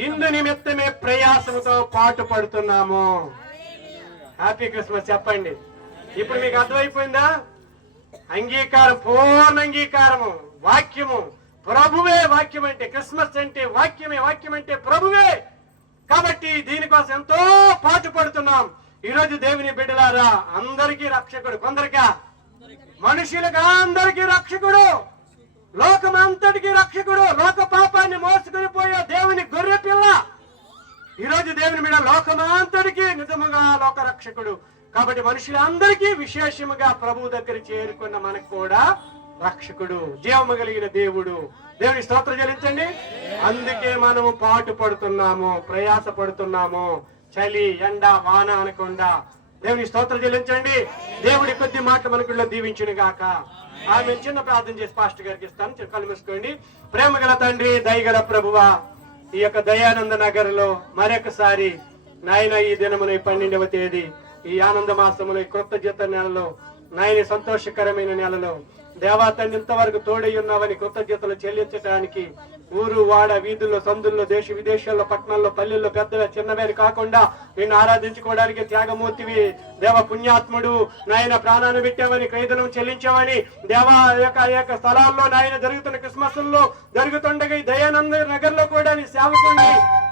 ఇందు నిమిత్తమే ప్రయాసముతో పాటు పడుతున్నాము. హ్యాపీ క్రిస్మస్ చెప్పండి. ఇప్పుడు మీకు అర్థమైపోయిందా? అంగీకారం, పూర్ణ అంగీకారము, వాక్యము ప్రభువే. వాక్యం అంటే క్రిస్మస్ అంటే వాక్యమే, వాక్యం అంటే ప్రభువే. కాబట్టి దీనికోసం ఎంతో పాటు పడుతున్నాం. ఈరోజు దేవుని బిడ్డలారా, అందరికీ రక్షకుడు, కొందరికా మనుషులుగా అందరికీ రక్షకుడు, లోకమంతటికి రక్షకుడు, లోక పాపాన్ని మోసుకొని పోయే దేవుని గొర్రె పిల్ల. ఈరోజు దేవుని మీద లోకమంతటికి నిజముగా లోక రక్షకుడు. కాబట్టి మనుషులందరికీ విశేషముగా ప్రభు దగ్గర చేరుకున్న మనకు కూడా రక్షకుడు, జీవము కలిగిన దేవుడు. దేవుని స్తోత్రం చెల్లించండి. అందుకే మనము పాటు పడుతున్నాము, ప్రయాస పడుతున్నాము, చలి ఎండ వాన అనకుండా. దేవుని స్తోత్రం చెల్లించండి. దేవుడి కొద్ది మాటలు మనకుల్లో దీవించును గాక. ఆమె చిన్న ప్రార్థన చేసి పాస్టర్ గారికి ఇస్తాను. కళ్ళు మూసుకోండి. ప్రేమ గల తండ్రి, దయగల ప్రభువా, ఈ యొక్క దయానంద నగర్ లో మరొకసారి నాయన ఈ దినమున 12వ తేదీ ఈ ఆనంద మాసములో ఈ కృతజ్ఞత నెలలో నాయన సంతోషకరమైన నెలలో దేవా తండ్రి ఇంతవరకు తోడై ఉన్నావని కృతజ్ఞతలు చెల్లించడానికి ఊరు వాడ వీధుల్లో సందుల్లో దేశ విదేశాల్లో పట్టణాల్లో పల్లెల్లో పెద్దగా చిన్నవేరు కాకుండా నిన్ను ఆరాధించుకోవడానికి త్యాగమూర్తివి దేవ, పుణ్యాత్ముడు నాయన, ప్రాణాన్ని పెట్టావని క్రైదనం చెల్లించావని దేవా యొక్క స్థలాల్లో నాయన జరుగుతున్న క్రిస్మస్ లో జరుగుతుండగా ఈ దయానంద నగర్ లో కూడా నీ సేవకుని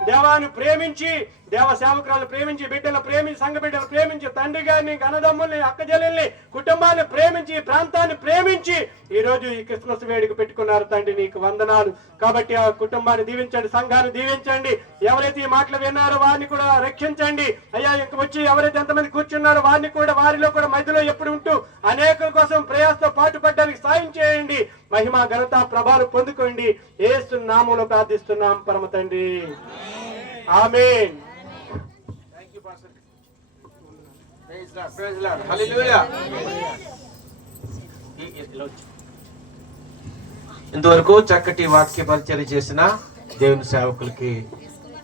దేవాన్ని ప్రేమించి, దేవ సేవకురాలను ప్రేమించి, బిడ్డలను ప్రేమించి, సంఘ బిడ్డలు ప్రేమించి, తండ్రి గారిని, అన్నదమ్ముల్ని, అక్కజల్ని, కుటుంబాన్ని ప్రేమించి, ఈ ప్రాంతాన్ని ప్రేమించి ఈ రోజు ఈ క్రిస్మస్ వేడుక పెట్టుకున్నారు తండ్రి. నీకు వందనాలు. కాబట్టి ఆ కుటుంబాన్ని దీవించండి, సంఘాన్ని దీవించండి. ఎవరైతే ఈ మాటలు విన్నారో వారిని కూడా రక్షించండి అయ్యా. ఇంక వచ్చి ఎవరైతే ఎంతమంది కూర్చున్నారో వారిని కూడా, వారిలో కూడా మధ్యలో ఎప్పుడు ఉంటూ అనేకుల కోసం ప్రయాసతో పాటుపడడానికి సాయం చేయండి. మహిమ ఘనత ప్రభావం పొందుకోండి. యేసు నామములో ప్రార్థిస్తున్నాం పరమ తండ్రి, ఆమేన్. ఇంతవరకు చక్కటి వాక్య పరిచయం చేసిన దేవుని సేవకులకి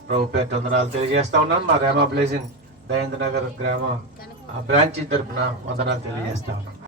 ప్రభు పేట వందనాలు తెలియజేస్తా ఉన్నాను. మా రామ బ్లెజింగ్ దయేంద్ర నగర్ గ్రామ బ్రాంచ్ తరఫున వందనాలు తెలియజేస్తా ఉన్నాను.